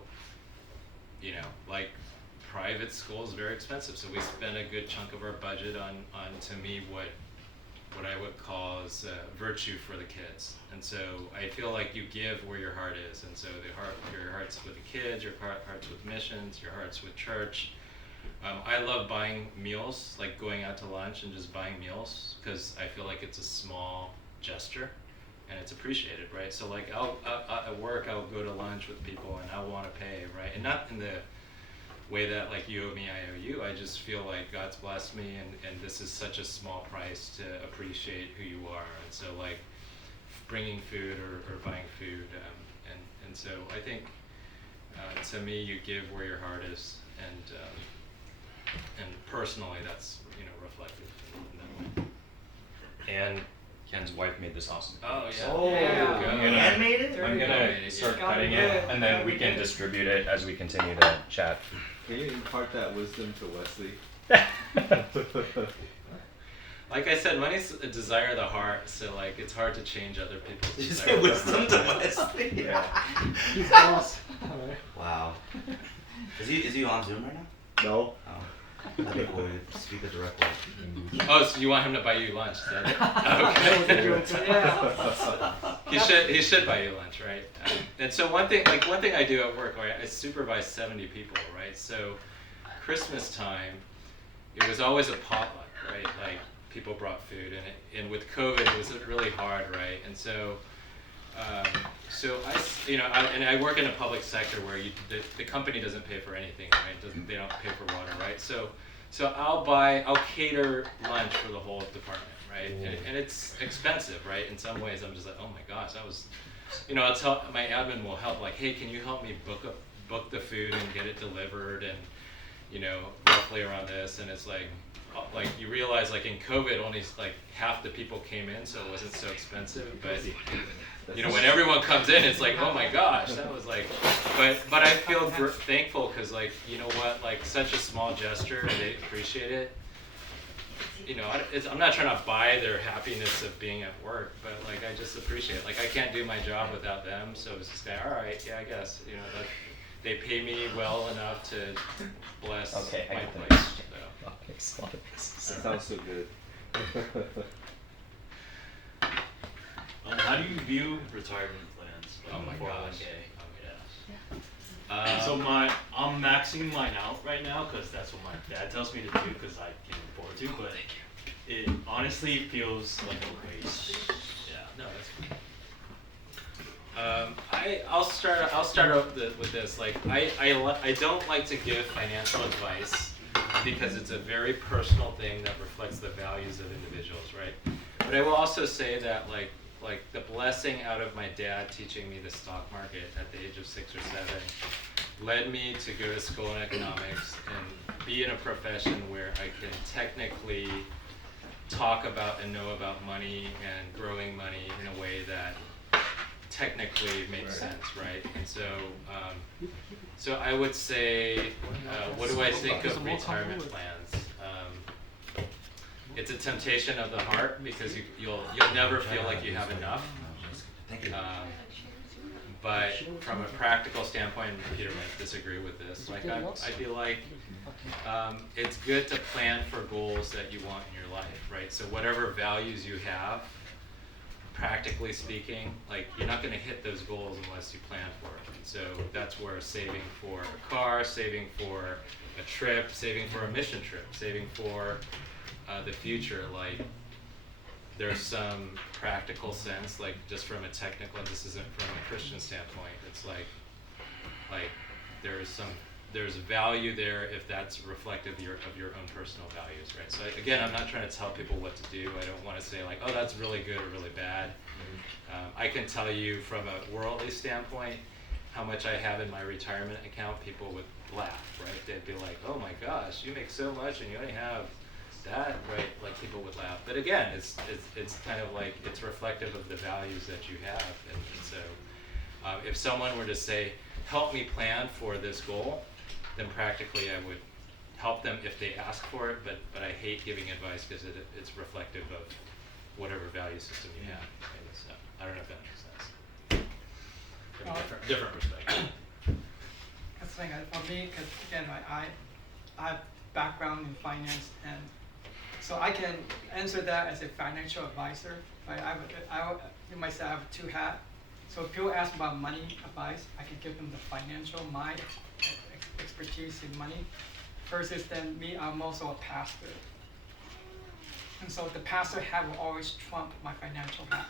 like private school is very expensive, so we spend a good chunk of our budget on to me what I would call is virtue for the kids. And so I feel like you give where your heart is, and so your heart's with the kids, your heart's with missions, your heart's with church. I love buying meals, like going out to lunch and just buying meals, because I feel like it's a small gesture and it's appreciated, right? So like at work I'll go to lunch with people and I want to pay, right? And not in the way that like you owe me, I owe you. I just feel like God's blessed me, and this is such a small price to appreciate who you are. And so like bringing food or buying food, and so I think to me you give where your heart is, and and personally, that's reflective in that way. And Ken's wife made this awesome. Oh yeah. Oh, Yeah. Ken made it? There I'm you gonna go. start Got cutting it. it, and then we can distribute it as we continue to chat. Can you impart that wisdom to Wesley? Like I said, money's a desire of the heart, so like it's hard to change other people's Did you desire say of the wisdom to heart. Wesley? He's boss. Wow. Is he on Zoom right now? No. Oh. That'd be cool. You'd speak a direct word. Oh, so you want him to buy you lunch? Is that it? Okay. Yeah. He should buy you lunch, right? And so one thing I do at work, right? I supervise 70 people, right? So Christmas time, it was always a potluck, right? Like people brought food, and with COVID, it was really hard, right? And so, I work in a public sector where the company doesn't pay for anything, right? They don't pay for water, right? So I'll cater lunch for the whole department, right? And it's expensive, right? In some ways, I'm just like, oh my gosh, that was, I'll tell my admin will help, like, hey, can you help me book the food and get it delivered, and roughly around this, and it's like you realize like in COVID only like half the people came in, so it wasn't so expensive, but when everyone comes in, it's like, oh my gosh, that was like, but I feel thankful because like, like such a small gesture, and they appreciate it. I'm not trying to buy their happiness of being at work, but like I just appreciate it. Like I can't do my job without them, so it's just like, all right, yeah, I guess that they pay me well enough to bless Okay, I my get the place. next So. Makes a lot of That sounds so good. How do you view retirement plans? Oh my 401k? gosh. So I'm maxing mine out right now because that's what my dad tells me to do because I can afford to. But it honestly feels like a waste. Yeah. No, that's fine. I'll start out with this. Like I don't like to give financial advice because it's a very personal thing that reflects the values of individuals, right? But I will also say that like the blessing out of my dad teaching me the stock market at the age of 6 or 7 led me to go to school in economics and be in a profession where I can technically talk about and know about money and growing money in a way that technically makes sense, right? And so I would say, what do I think of retirement plans? It's a temptation of the heart because you'll never feel like you have enough. Thank you. But from a practical standpoint, Peter might disagree with this. Like I feel like it's good to plan for goals that you want in your life, right? So whatever values you have, practically speaking, like you're not going to hit those goals unless you plan for it. And so that's where saving for a car, saving for a trip, saving for a mission trip, saving for the future, like there's some practical sense, like just from a technical, and this isn't from a Christian standpoint, it's like there's value there if that's reflective of your own personal values, right? So again, I'm not trying to tell people what to do. I don't want to say like, oh, that's really good or really bad. I can tell you from a worldly standpoint how much I have in my retirement account. People would laugh, right? They'd be like, oh my gosh, you make so much and you only have that, right? Like people would laugh. But again, it's kind of like it's reflective of the values that you have. And so if someone were to say, help me plan for this goal, then practically I would help them if they ask for it, but I hate giving advice because it's reflective of whatever value system you have. And so, I don't know if that makes sense. Different perspective. That's the thing for me, because again, I have background in finance, and so I can answer that as a financial advisor. Right? You might say I have 2 hats. So if people ask about money advice, I can give them the financial, my expertise in money, versus then me, I'm also a pastor. And so the pastor hat will always trump my financial hat.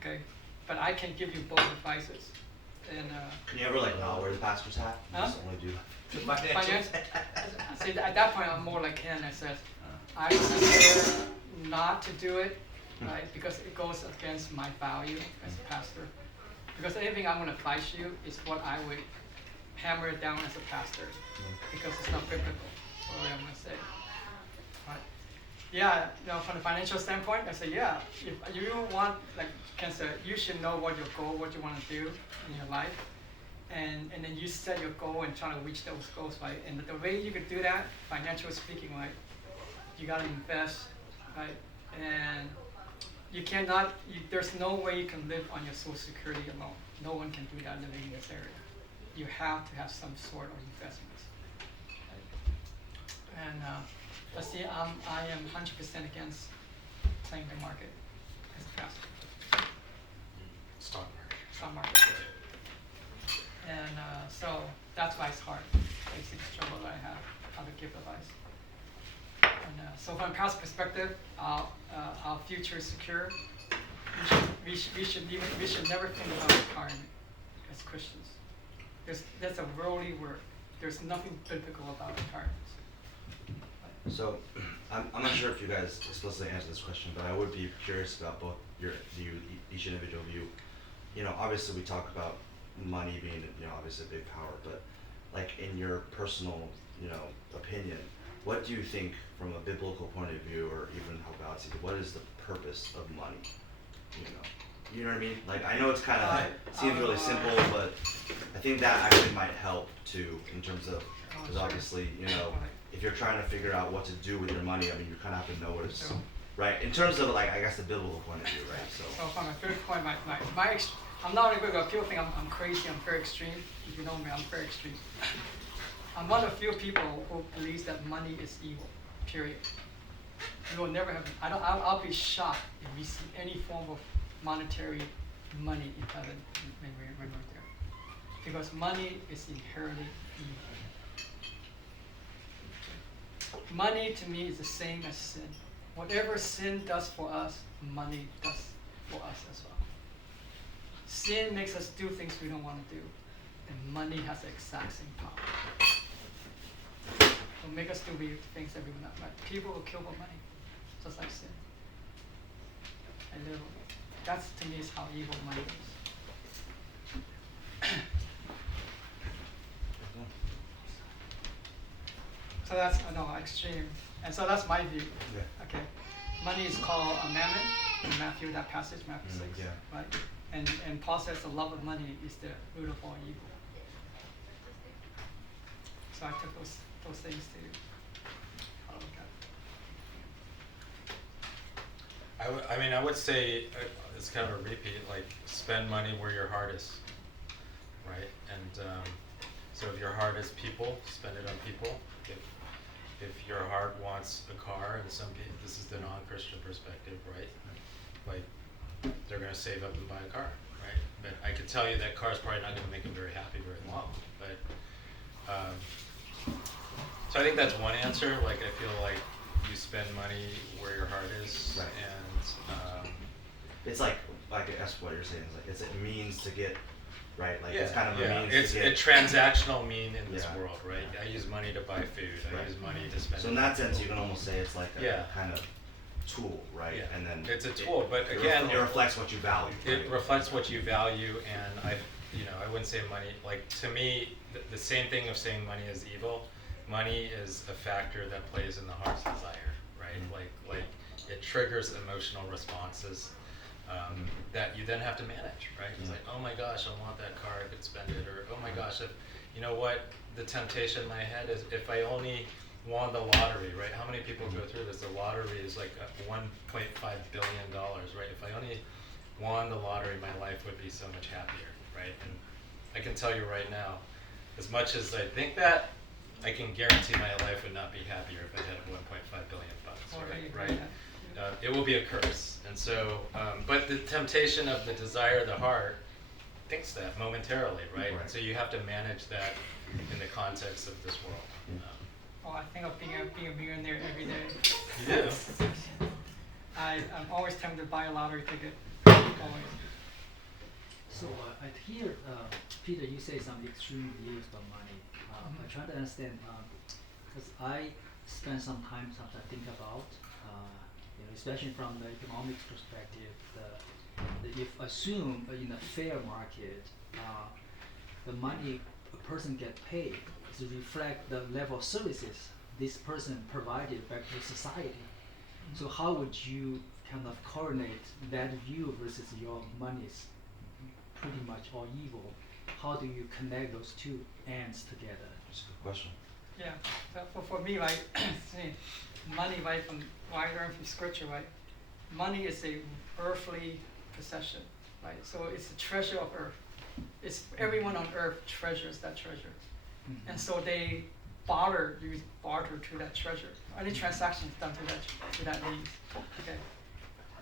Okay, but I can give you both advices. And Can you ever like not wear the pastor's hat? You Huh? just only do the financial. finance. See, at that point, I'm more like Ken that says, I prefer not to do it, right? Because it goes against my value as a pastor. Because anything I'm going to advise you is what I would hammer it down as a pastor, because it's not biblical. what I'm gonna say. Right? Yeah, from the financial standpoint, I say, yeah, if you want, like Ken said, you should know what your goal, what you want to do in your life, and then you set your goal and try to reach those goals, right? And the way you could do that, financially speaking, right, you gotta invest, right? And you cannot, there's no way you can live on your Social Security alone. No one can do that living in this area. You have to have some sort of investments. Right? And let's see, I am 100% against playing the market as fast. Stock market. Stock market. And so that's why it's hard. Basically, the struggle that I have, how to give advice. And so from a past perspective, our future is secure. We should never think about retirement as Christians. That's a worldly word. There's nothing biblical about retirement. So, I'm not sure if you guys explicitly answered this question, but I would be curious about both each individual view. Obviously we talk about money being, obviously a big power, but like in your personal, opinion, what do you think from a biblical point of view, or even how God sees it, what is the purpose of money? You know what I mean? Like, I know it's kind of, seems really simple, but I think that actually might help too, in terms of, because obviously, if you're trying to figure out what to do with your money, I mean, you kind of have to know what it's, right? In terms of, like, I guess the biblical point of view, right? So from a third point, I'm not a good guy. People think I'm crazy, I'm very extreme. If you know me, I'm very extreme. I'm one of the few people who believes that money is evil, period. We will never have, I'll be shocked if we see any form of monetary money in heaven when we're there. Because money is inherently evil. Money to me is the same as sin. Whatever sin does for us, money does for us as well. Sin makes us do things we don't want to do, and money has the exact same power. It will make us do things that we will not like. People will kill for money, just like sin. And that's to me is how evil money is. So that's extreme, and so that's my view. Yeah. Okay, money is called a mammon in Matthew. That passage, Matthew 6, yeah. right? And Paul says the love of money is the root of all evil. So I took those things to look at. I would say it's kind of a repeat. Like, spend money where your heart is, right? And so if your heart is people, spend it on people. If your heart wants a car, and some people, this is the non-Christian perspective, right? Like, they're going to save up and buy a car, right? But I can tell you that car is probably not going to make them very happy very long. But so I think that's one answer. Like, I feel like you spend money where your heart is, right. And it's like I guess what you're saying is like it's a means to get, right? Like, yeah, it's kind of a means it's to get. a transactional mean in this Yeah. world, right? I use money to buy food. Right. I use money to spend. So in that sense, you can almost say it's like a Yeah. kind of tool, right? Yeah. And then It's a tool, but again, it reflects what you value. It right? reflects what you value, and I wouldn't say money. Like, to me, the same thing of saying money is evil. Money is a factor that plays in the heart's desire, right? Mm-hmm. Like it triggers emotional responses that you then have to manage, right? It's like, oh my gosh, I want that car, I could spend it, or oh my gosh, the temptation in my head is if I only won the lottery, right? How many people go through this? The lottery is like $1.5 billion, right? If I only won the lottery, my life would be so much happier, right? And I can tell you right now, as much as I think that, I can guarantee my life would not be happier if I had $1.5 billion bucks, right? It will be a curse. And so, but the temptation of the desire of the heart thinks that momentarily, right? Right. So you have to manage that in the context of this world. Oh, I think of being a millionaire every day. You do? I'm always tempted to buy a lottery ticket. Always. So I hear, Peter, you say some extreme views about money. I try to understand, because I spend some time sometimes think about, especially from the economics perspective, if assume in a fair market, the money a person get paid to reflect the level of services this person provided back to society. So how would you kind of coordinate that view versus your money is pretty much all evil? How do you connect those two ends together? That's a good question. Yeah, so for me, right, see, money, right, from what I learned from scripture, right, money is a earthly possession, right? So it's the treasure of earth. It's everyone on earth treasures that treasure, and so they use barter to that treasure. Any transaction is done to that means, okay.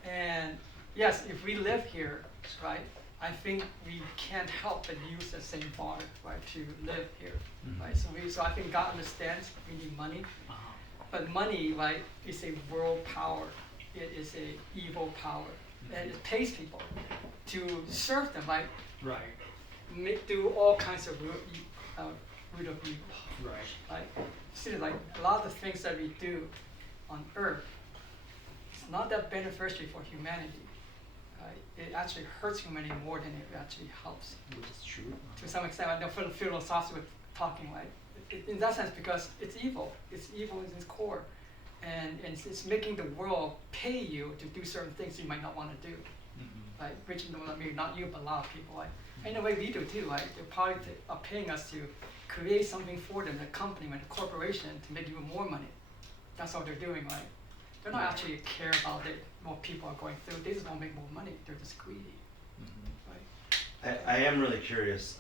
And yes, if we live here, right, I think we can't help but use the same barter, right, to live here, right? So I think God understands we need money, but money, right, is a world power. It is a evil power, and it pays people to serve them, right? Right. Do all kinds of root of evil. Right. Like, see, like a lot of the things that we do on earth, it's not that beneficial for humanity. It actually hurts humanity more than it actually helps. Which is true. To some extent, I know for the philosophical talking, right? In that sense, because it's evil. It's evil in its core, and it's making the world pay you to do certain things you might not want to do. Right? Which maybe not you, but a lot of people. Right? In a way, we do too. Right? They're probably are paying us to create something for them, the company, the corporation, to make even more money. That's what they're doing, right? They're not actually care about what people are going through. They just want to make more money. They're just greedy, right? I am really curious,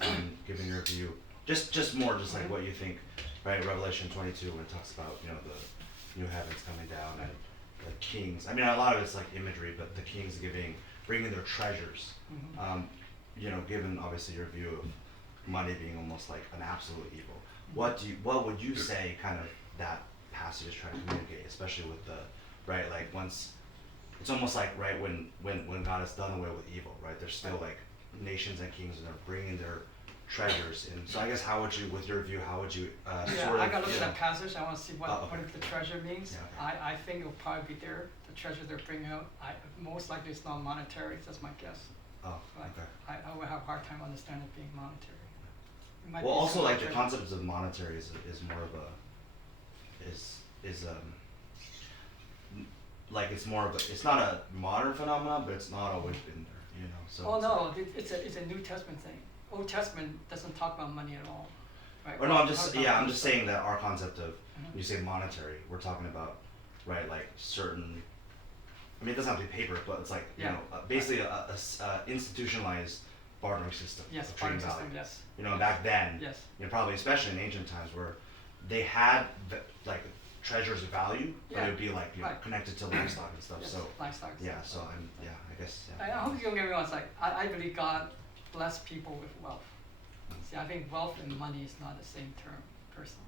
given your view, just more like what you think, right? Revelation 22, when it talks about, you know, the new heavens coming down and the kings. I mean, a lot of it's like imagery, but the kings bringing their treasures. You know, given obviously your view of money being almost like an absolute evil, what would you say kind of that passage is trying to communicate, especially with the, right, like once, it's almost like, right, when God has done away with evil, right, there's still like nations and kings and they're bringing their treasures in. So I guess how would you, with your view, how would you sort of, I gotta look at that passage. I want to see what the treasure means. Yeah, okay. I think it'll probably be there. The treasure they're bringing out, most likely it's not monetary. That's my guess. Oh, Like, okay. I would have a hard time understanding it being monetary. It might Well, be also some like the treasure. concept of monetary is more of a, like it's more of a, it's not a modern phenomenon, but it's not always been there, you know. So Oh it's no, it's a New Testament thing. Old Testament doesn't talk about money at all. Right? Or no, I'm just Talk about I'm just saying that our concept of Mhm. when you say monetary, we're talking about, right, like certain. I mean, it doesn't have to be paper, but it's like you Yeah. know basically a institutionalized bartering system Yes, of trading bartering value. system, yes. You know, back then, Yes. you know, probably especially in ancient times where they had like treasures of value, but Yeah. it would be like you know, Right. connected to livestock and stuff. Yes, So livestock yeah, stuff. so I guess I hope you don't get me wrong. It's like I believe God bless people with wealth. See, I think wealth and money is not the same term, personally.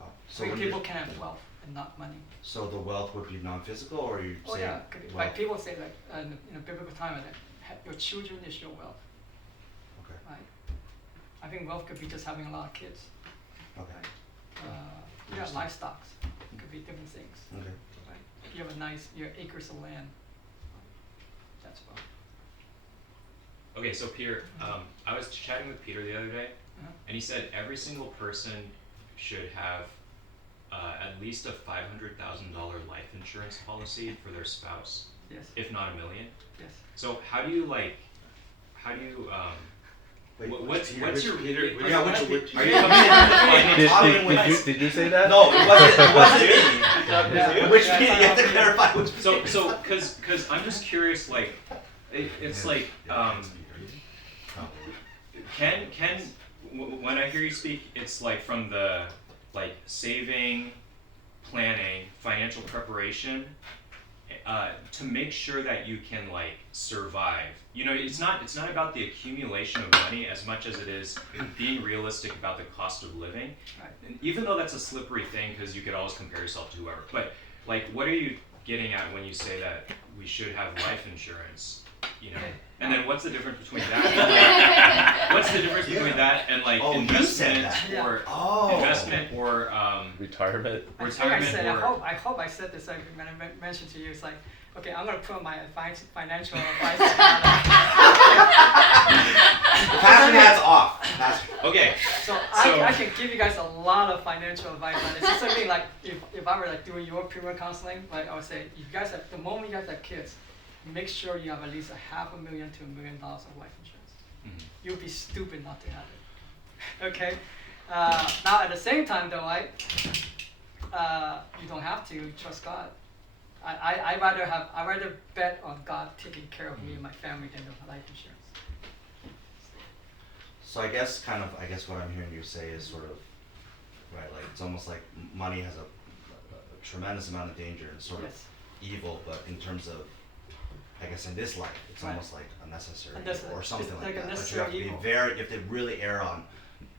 Oh, So when people you- can have wealth and not money. So the wealth would be non-physical, or you Oh say yeah, could be. wealth? Like people say like in a biblical time that your children is your wealth, Okay. right? I think wealth could be just having a lot of kids. Okay. Yeah, livestock. It could be different things. Okay. Right? If you have your acres of land, that's wealth. Okay, so Peter, I was chatting with Peter the other day, Uh-huh. and he said every single person should have at least a $500,000 life insurance policy for their spouse, Yes. if not $1 million. Yes. So how do you Wait, what's Peter, what's your Peter? are Yeah, you- which are you coming in? Did you say that? No, it wasn't me. Yeah. Which Yeah, Peter? You have to yeah. clarify which Peter. So cause I'm just curious, like it's like Ken when I hear you speak, it's like from the like saving, planning, financial preparation, to make sure that you can like survive. You know, it's not about the accumulation of money as much as it is being realistic about the cost of living. Right. And even though that's a slippery thing because you could always compare yourself to whoever, but like what are you getting at when you say that we should have life insurance? You know, and then what's the difference between that? And, like, what's the difference between that and like Oh, you said investment that. or Oh. investment or Retirement. I think retirement I said, or I hope I said this like, when I mentioned to you. It's like, okay, I'm gonna put my financial advice. The pastor hat's off. Pastor. Okay. So I can give you guys a lot of financial advice on this. It's something like if I were like doing your pre-work counseling, like I would say, you guys have the moment you guys have kids, make sure you have at least $500,000 to $1 million of life insurance. Mhm. You'd be stupid not to have it. Okay. Now at the same time though, you don't have to trust God. I rather bet on God taking care of me and my family than the life insurance. So I guess what I'm hearing you say is sort of, right, like it's almost like money has a tremendous amount of danger and sort Yes. of evil, but in terms of, I guess in this life, it's Right. almost like unnecessary Unnecessary. or something It's like like a that. But you necessary have to be evil. you have to really err on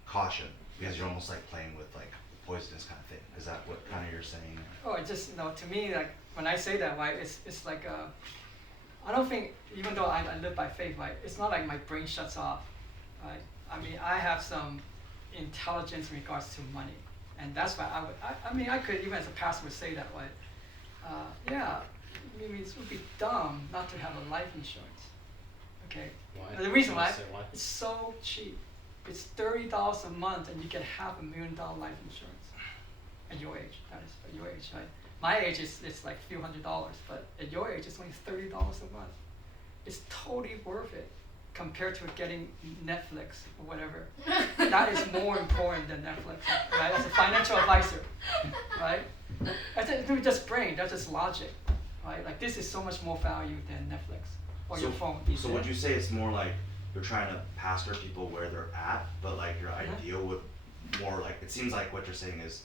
caution because you're almost like playing with like poisonous kind of thing. Is that what kind of you're saying? Oh, it just, to me, like, when I say that, right, it's like, I don't think, even though I live by faith, right, it's not like my brain shuts off, right? I mean, I have some intelligence in regards to money, and that's why I could, even as a pastor, would say that, right? Yeah, I mean, it would be dumb not to have a life insurance, okay? Why? The reason Can you why, say why? it's so cheap. It's $30 a month, and you get $500,000 life insurance. At your age, that is, at your age, right? My age it's like a few $100s, but at your age it's only $30 a month. It's totally worth it compared to getting Netflix or whatever. That is more important than Netflix, right? As a financial advisor, right? That's just brain, that's just logic, right? Like this is so much more value than Netflix or your phone these So days. would you say it's more like you're trying to pastor people where they're at, but like your ideal would more like, it seems like what you're saying is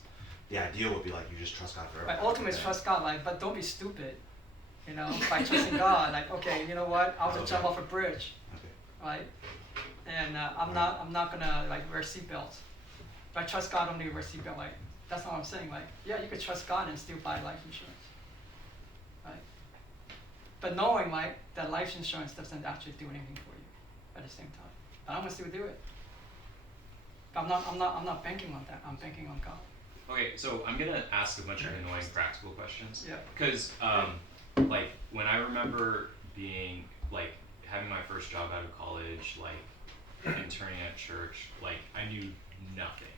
the ideal would be like you just trust God for everything. Right, ultimately Yeah. trust God, like, but don't be stupid, by trusting God. Like, okay, you know what? I'll just jump Okay. off a bridge, Okay. right? And I'm not gonna like wear seatbelts. If I trust God, I'm gonna wear seatbelt. Like, that's not what I'm saying. Like, yeah, you could trust God and still buy life insurance, right? But knowing like that life insurance doesn't actually do anything for you at the same time. But I'm gonna still do it. But I'm not banking on that. I'm banking on God. Okay, so I'm gonna ask a bunch of annoying practical questions. Yeah. Because, like, when I remember being, like, having my first job out of college, like, interning at church, like, I knew nothing.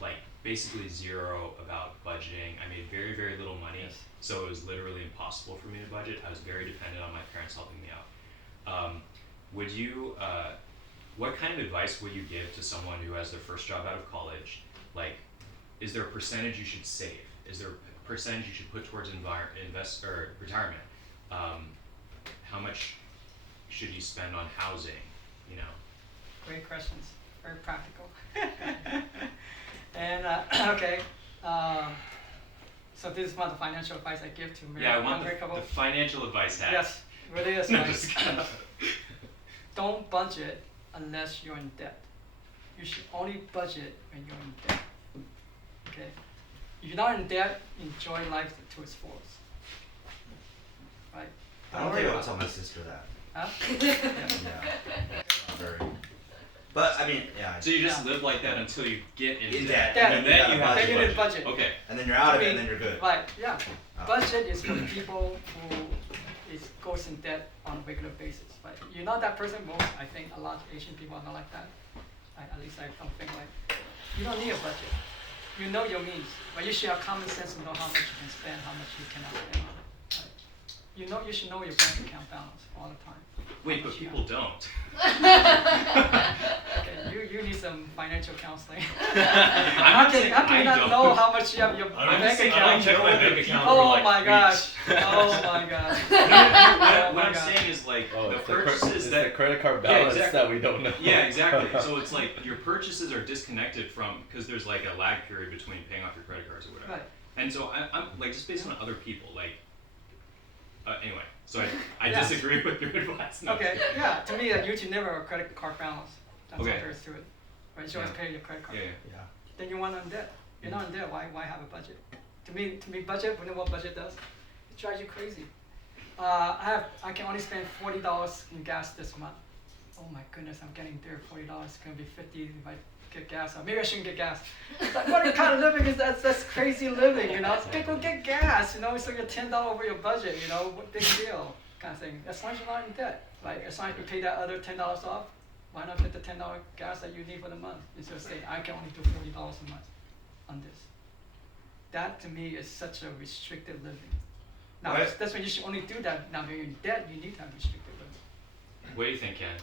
Like, basically zero about budgeting. I made very, very little money, Yes. so it was literally impossible for me to budget. I was very dependent on my parents helping me out. Would you, what kind of advice would you give to someone who has their first job out of college? Like, is there a percentage you should save? Is there a percentage you should put towards invest or retirement? How much should you spend on housing? You know. Great questions. Very practical. And okay, so this is one of the financial advice I give to Yeah, I want younger couple. the financial advice hat. Yes, really is. No, Right? just kidding. Don't budget unless you're in debt. You should only budget when you're in debt. Okay. If you're not in debt, enjoy life to its fullest. Right. I don't think I would tell my sister that. Huh? Yeah. Very. But I mean, yeah. So you just Yeah. live like that until you get In into debt, Debt. and then you have Then to you need budget. budget. Okay. and then you're out of it, I and mean, then you're good. Right. Yeah. Oh. Budget is for people who goes in debt on a regular basis. Right. You're not that person. Most, I think, a lot of Asian people are not like that. At least I don't think like. You don't need a budget. You know your means, but you should have common sense to know how much you can spend, how much you cannot spend on it. Right. You should know your bank account balance all the time. Wait, How but much you people have. don't. Okay, you need some financial counseling. I'm How not can saying how can I you not don't. know how much you have in your I don't bank see- I account? don't check my bank account for Oh like my gosh! weeks. Oh my gosh! What my I'm God. saying is like Oh, the it's purchases it's that the credit card Yeah, balance exactly. that we don't know. Yeah, exactly. So it's like your purchases are disconnected from because there's like a lag period between paying off your credit cards or whatever. Right. And so I'm like just based on other people, like anyway. So I Yeah. disagree with your advice. No. Okay, yeah. To me, you should never have a credit card balance. That's Okay. all there is to it. Right? You should always Yeah. pay your credit card. Yeah, yeah. Yeah. Then you want in debt. You're not in debt. Why have a budget? To me, budget. You know what budget does? It drives you crazy. I can only spend $40 in gas this month. Oh my goodness, I'm getting there. $40. It's gonna be $50 if I get gas. Or maybe I shouldn't get gas. It's like, what kind of living is that? That's crazy living, you know. Go get gas, you know. So you're $10 over your budget, you know. What big deal? Kind of thing. As long as you're not in debt, right? As long as you pay that other $10 off why not get the $10 gas that you need for the month instead of saying I can only do $40 a month on this. That to me is such a restricted living. Now Right. that's when you should only do that. Now when you're in debt, you need to have restricted living. What do you think, Ken?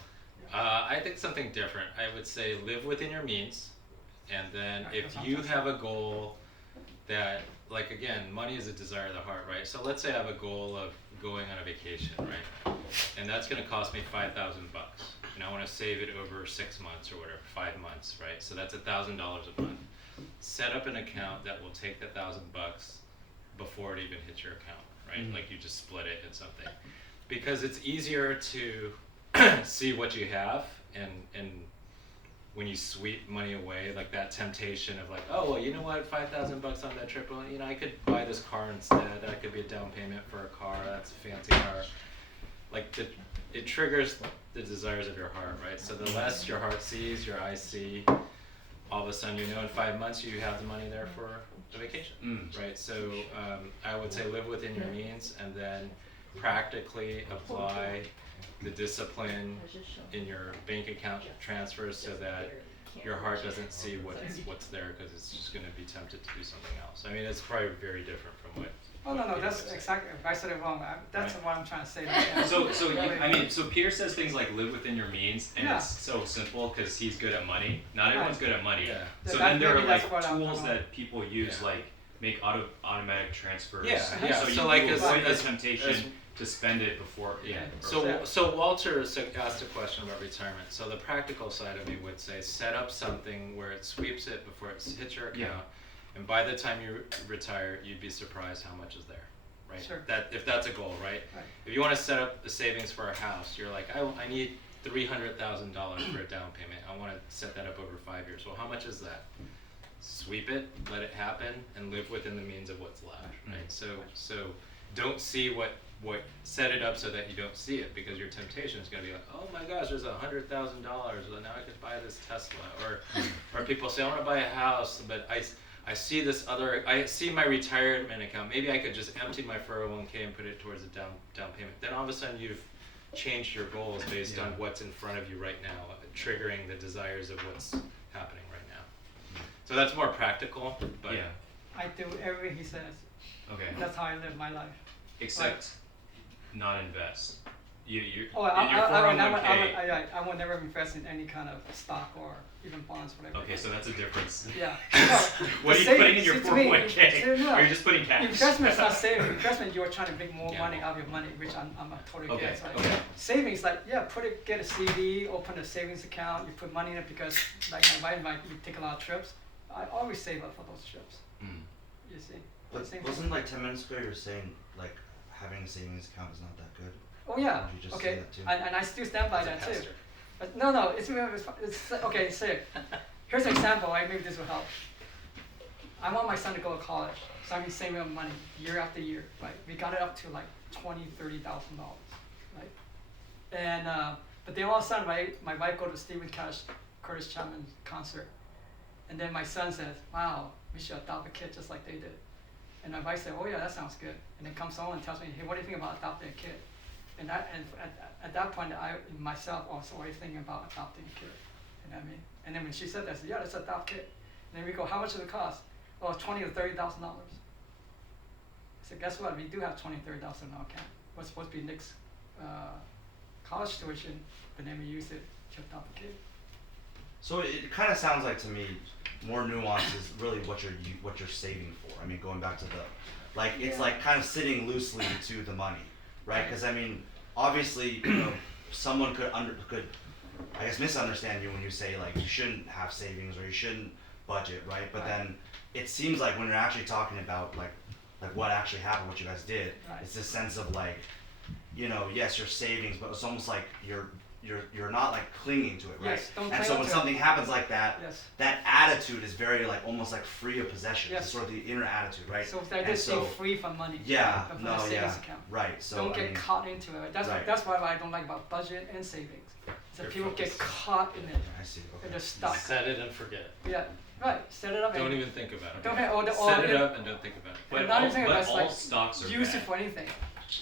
I think something different. I would say live within your means, and then Right, if that's you awesome. have a goal that, like again, money is a desire of the heart, right? So let's say I have a goal of going on a vacation, right? And that's going to cost me $5,000, and I want to save it over 6 months or whatever, 5 months, right? So that's $1,000 a month. Set up an account that will take the $1,000 before it even hits your account, right? Like you just split it in something, because it's easier to see what you have and when you sweep money away, like that temptation of like, oh well, you know what, $5,000 on that trip, well, you know, I could buy this car instead. That could be a down payment for a car. That's a fancy car. Like it triggers the desires of your heart, right? So the less your heart sees, your eyes see, all of a sudden you know in 5 months you have the money there for a vacation, right? So I would say live within your means, and then practically apply the discipline in your bank account transfers so that your heart doesn't see what's there, because it's just going to be tempted to do something else. I mean, it's probably very different from what. Oh no, what Peter that's would say. exactly. If I said it wrong, that's Right. what I'm trying to say. So Peter says things like live within your means, and Yeah. it's so simple because he's good at money. Not everyone's good at money. Yeah. So That- then there are maybe that's like what I'm tools wrong. that people use, Yeah. like make automatic transfers. Yeah, yeah. So, So you like avoid the as- temptation to spend it before. Yeah. So Walter asked a question about retirement. So the practical side of me would say set up something where it sweeps it before it hits your account, Yeah. and by the time you retire, you'd be surprised how much is there, right? Sure. That if that's a goal, right? Right. If you want to set up the savings for a house, you're like, I need $300,000 for a down payment. I want to set that up over 5 years. Well, how much is that? Sweep it, let it happen, and live within the means of what's left, right? So don't see what set it up so that you don't see it, because your temptation is going to be like, oh my gosh, there's $100,000. Well, now I could buy this Tesla, or people say I want to buy a house, but I see this other, I see my retirement account. Maybe I could just empty my 401k and put it towards a down payment. Then all of a sudden you've changed your goals based on what's in front of you right now, triggering the desires of what's happening right now. So that's more practical, but Yeah. I do everything he says. Okay. That's how I live my life. Except not invest. You Oh, in your 401k. I will never invest in any kind of stock or even bonds, whatever. Okay, so that's a difference. Yeah. What are you putting in your 401k? Or you're just putting cash? Investment's not saving. Investment, you're trying to make more Yeah. money out of your money, which I'm a totally Okay, against. Right? okay. Savings, like get a CD, open a savings account. You put money in it because, like my wife, we take a lot of trips. I always save up for those trips. Mm. You see. But Same wasn't thing. like 10 minutes ago you were saying like having a savings account is not that good? Oh yeah. Did you just Okay. say that too? And I still stand by as a that too. pastor. But no, it's okay. Say it. Here's an example. Right? Maybe this will help. I want my son to go to college, so I've been saving up money year after year. Right? We got it up to like $20,000-$30,000, right? And but then all of a sudden, right, my wife go to Stephen Curtis Chapman concert, and then my son says, "Wow, we should adopt a kid just like they did." And my wife said, "Oh yeah, that sounds good." And then comes someone and tells me, "Hey, what do you think about adopting a kid?" And at that point, I myself also always thinking about adopting a kid. You know what I mean? And then when she said that, I said, "Yeah, let's adopt a kid." And then we go, "How much does it cost?" "Oh, $20,000 to $30,000." I said, "Guess what? We do have $20,000-$30,000 in our account. What's supposed to be Nick's college tuition, but then we use it to adopt a kid." So it kind of sounds like to me more nuance is really what you're saving for. I mean, going back to the, like it's like kind of sitting loosely to the money, right? Because I mean, obviously, someone could I guess misunderstand you when you say like you shouldn't have savings or you shouldn't budget, right? But then it seems like when you're actually talking about like what actually happened, what you guys did, Right. it's this sense of like, yes, your savings, but it's almost like you're not like clinging to it, right? Yes, don't and cling so on when to it. something happens like that, Yes. that attitude is very like almost like free of possession. Yes. It's sort of the inner attitude, right? So I And just so- being free from money. Yeah, from no, a savings yeah, account. right. So Don't I get mean, caught into it. Right. That's why I don't like about budget and savings. Is that You're people get focused. caught in it I see. Okay. and they're stuck. Set it and forget. Yeah, right. Set it up Don't and even think about it. don't have all the Set it up and don't think about it. But not all, even but that's all like stocks are use bad. it for anything.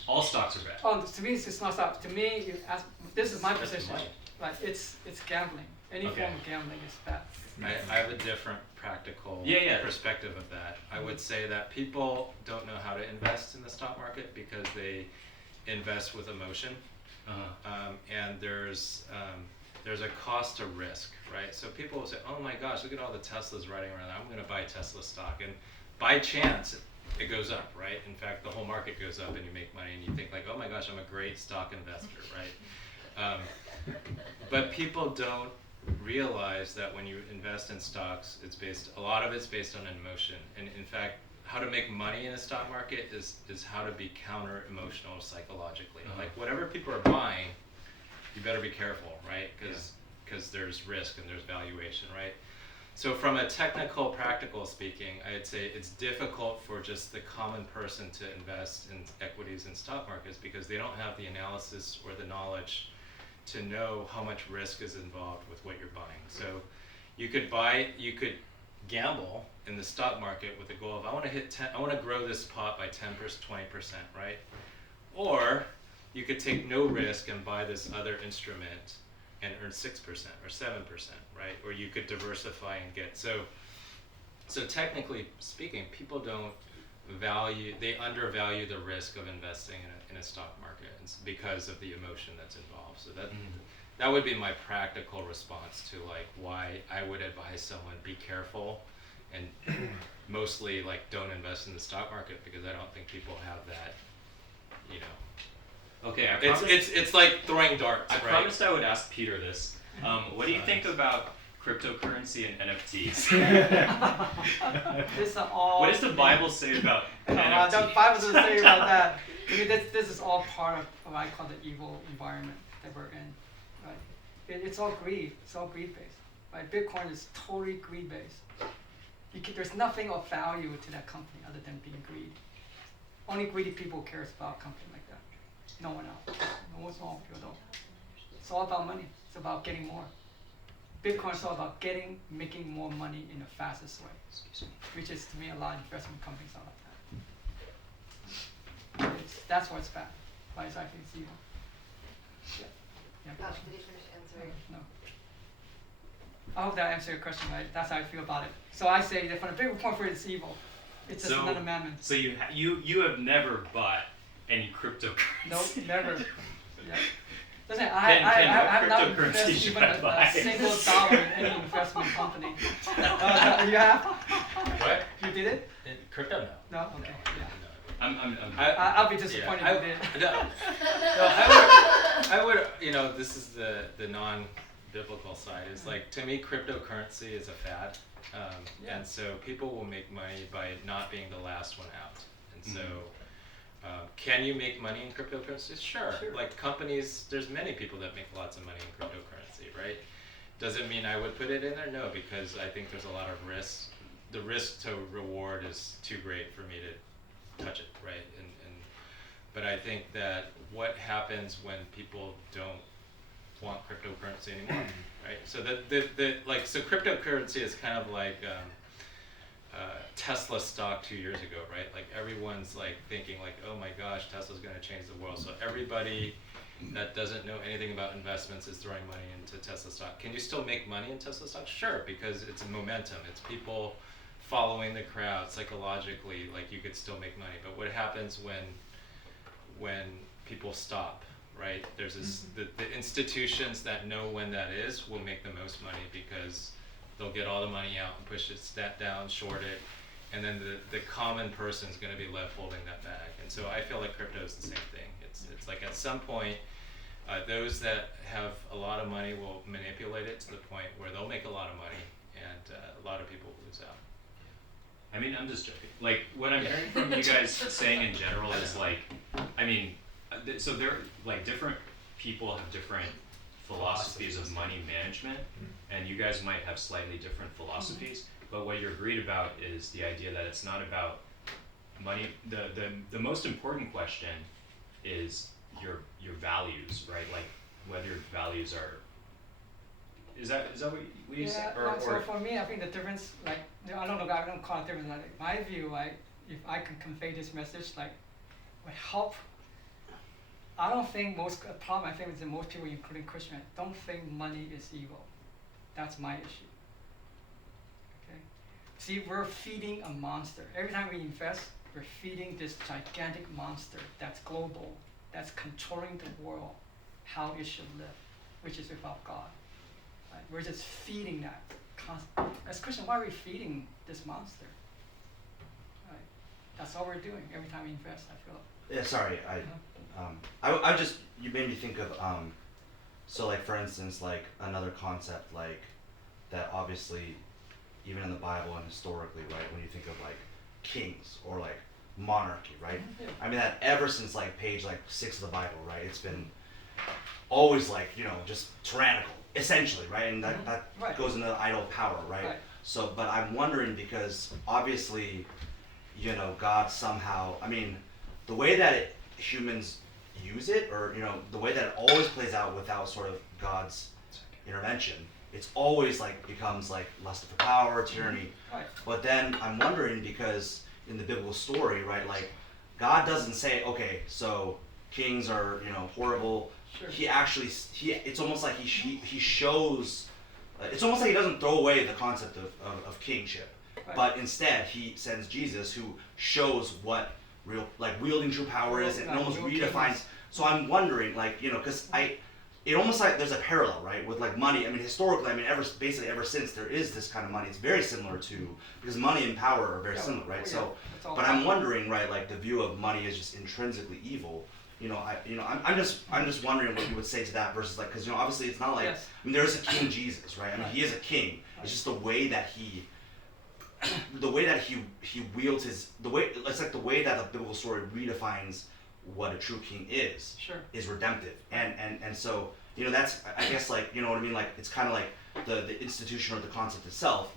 All stocks are bad. Oh, to me it's not stop. To me, you ask. This is my That's position. money. Like it's gambling. Any Okay. form of gambling is bad. I have a different practical Yeah. perspective of that. I would say that people don't know how to invest in the stock market because they invest with emotion. And there's a cost to risk, right? So people will say, oh my gosh, look at all the Teslas riding around. I'm going to buy Tesla stock. And by chance, it goes up, right? In fact, the whole market goes up and you make money and you think like, oh my gosh, I'm a great stock investor, right? But people don't realize that when you invest in stocks, a lot of it's based on emotion. And in fact, how to make money in a stock market is how to be counter emotional psychologically. Like whatever people are buying, you better be careful, right? Because there's risk and there's valuation, right? So from a technical, practical speaking, I'd say it's difficult for just the common person to invest in equities and stock markets because they don't have the analysis or the knowledge to know how much risk is involved with what you're buying. So you could gamble in the stock market with the goal of I want to grow this pot by 10%, 20%, right? Or you could take no risk and buy this other instrument and earn 6% or 7%, right? Or you could diversify and get so technically speaking, people they undervalue the risk of investing in a stock market because of the emotion that's involved. So that would be my practical response to like why I would advise someone be careful and mostly like don't invest in the stock market because I don't think people have that, you know. Okay, It's like throwing darts, I right? promised I would ask Peter this. What do you think about cryptocurrency and NFTs? This are all. What does the Bible say about The NFTs? Bible doesn't say about that. I mean, this is all part of what I call the evil environment that we're in, right? It's all greed. It's all greed based, right? Bitcoin is totally greed based. There's nothing of value to that company other than being greedy. Only greedy people cares about a company like that. No one else. No small people don't. It's all about money. It's about getting more. Bitcoin is all about making more money in the fastest way, which is to me a lot of investment companies are like that. That's what's bad. Why it's actually it's evil. Yeah. Oh, did you finish answering? No. I hope that answered your question, right? That's how I feel about it. So I say that from a bigger point for it, it's evil. It's just another amendment. So you have never bought any cryptocurrency? Nope, never. Yeah. Listen, Ken, I'm not what cryptocurrency invested should even I buy? a single dollar in any investment company. You have? What? You did it? In crypto? No. No? Okay. Yeah. I'm I'll be disappointed if you did. No, I would, you know, this is the non-biblical side. It's like, to me, cryptocurrency is a fad. And so people will make money by not being the last one out. And so, can you make money in cryptocurrency? Sure. Like companies, there's many people that make lots of money in cryptocurrency, right? Does it mean I would put it in there? No, because I think there's a lot of risk. The risk to reward is too great for me to touch it, right? But I think that what happens when people don't want cryptocurrency anymore, right? So so cryptocurrency is kind of like Tesla stock 2 years ago, right? Like everyone's like thinking like, oh my gosh, Tesla's going to change the world. So everybody that doesn't know anything about investments is throwing money into Tesla stock. Can you still make money in Tesla stock? Sure, because it's momentum. It's people following the crowd psychologically. Like you could still make money. But what happens when people stop, right? There's this the institutions that know when that is will make the most money because they'll get all the money out and push it down, short it, and then the common person is going to be left holding that bag. And so I feel like crypto is the same thing. It's like at some point, those that have a lot of money will manipulate it to the point where they'll make a lot of money, and a lot of people lose out. I mean, I'm just joking. Like, what I'm hearing from you guys saying in general is like, I mean, so they're like different people have different philosophies of money management, and you guys might have slightly different philosophies, but what you're agreed about is the idea that it's not about money. The most important question is your values, right? Like whether your values are. Is that what you said? So for me, I think the difference, like, I don't know, I don't call it difference. Like, my view, like, if I can convey this message, like, would help I don't think the problem I think is that most people, including Christians, don't think money is evil. That's my issue. Okay? See, we're feeding a monster. Every time we invest, we're feeding this gigantic monster that's global, that's controlling the world, how it should live, which is without God. Right? We're just feeding that constantly. As Christians, why are we feeding this monster? Right? That's all we're doing every time we invest, I feel. Yeah, sorry, I just, you made me think of, so like for instance, like another concept like that obviously, even in the Bible and historically, right, when you think of like kings or like monarchy, right? Yeah. I mean that ever since like page like 6 of the Bible, right, it's been always like, you know, just tyrannical, essentially, right? And that Right. goes into idol power, right? Right. So, but I'm wondering because obviously, you know, God somehow, I mean, the way that humans use it, or, you know, the way that it always plays out without sort of God's intervention, it's always like becomes like lust for power, tyranny. Right. But then I'm wondering because in the biblical story, right, like God doesn't say, okay, so kings are, you know, horrible. Sure. He actually, it's almost like he shows, it's almost like he doesn't throw away the concept of kingship, Right. but instead he sends Jesus who shows what real, like wielding true power is, and it almost Real redefines. kings. So I'm wondering, like, you know, because it almost like there's a parallel, right, with like money. I mean, historically, I mean, basically ever since there is this kind of money, it's very similar to, because money and power are very Yeah, similar, right? yeah, So, it's all but I'm power. wondering, right, like the view of money is just intrinsically evil. You know, I'm just wondering what you would say to that versus like, because you know, obviously it's not like, Yes. I mean, there's a King Jesus, right? I mean, Right. he is a king. Right. It's just the way that he wields his, it's like the way that the biblical story redefines what a true king is Sure. is redemptive, and so, you know, that's, I guess, like, you know what I mean, like it's kind of like the institution or the concept itself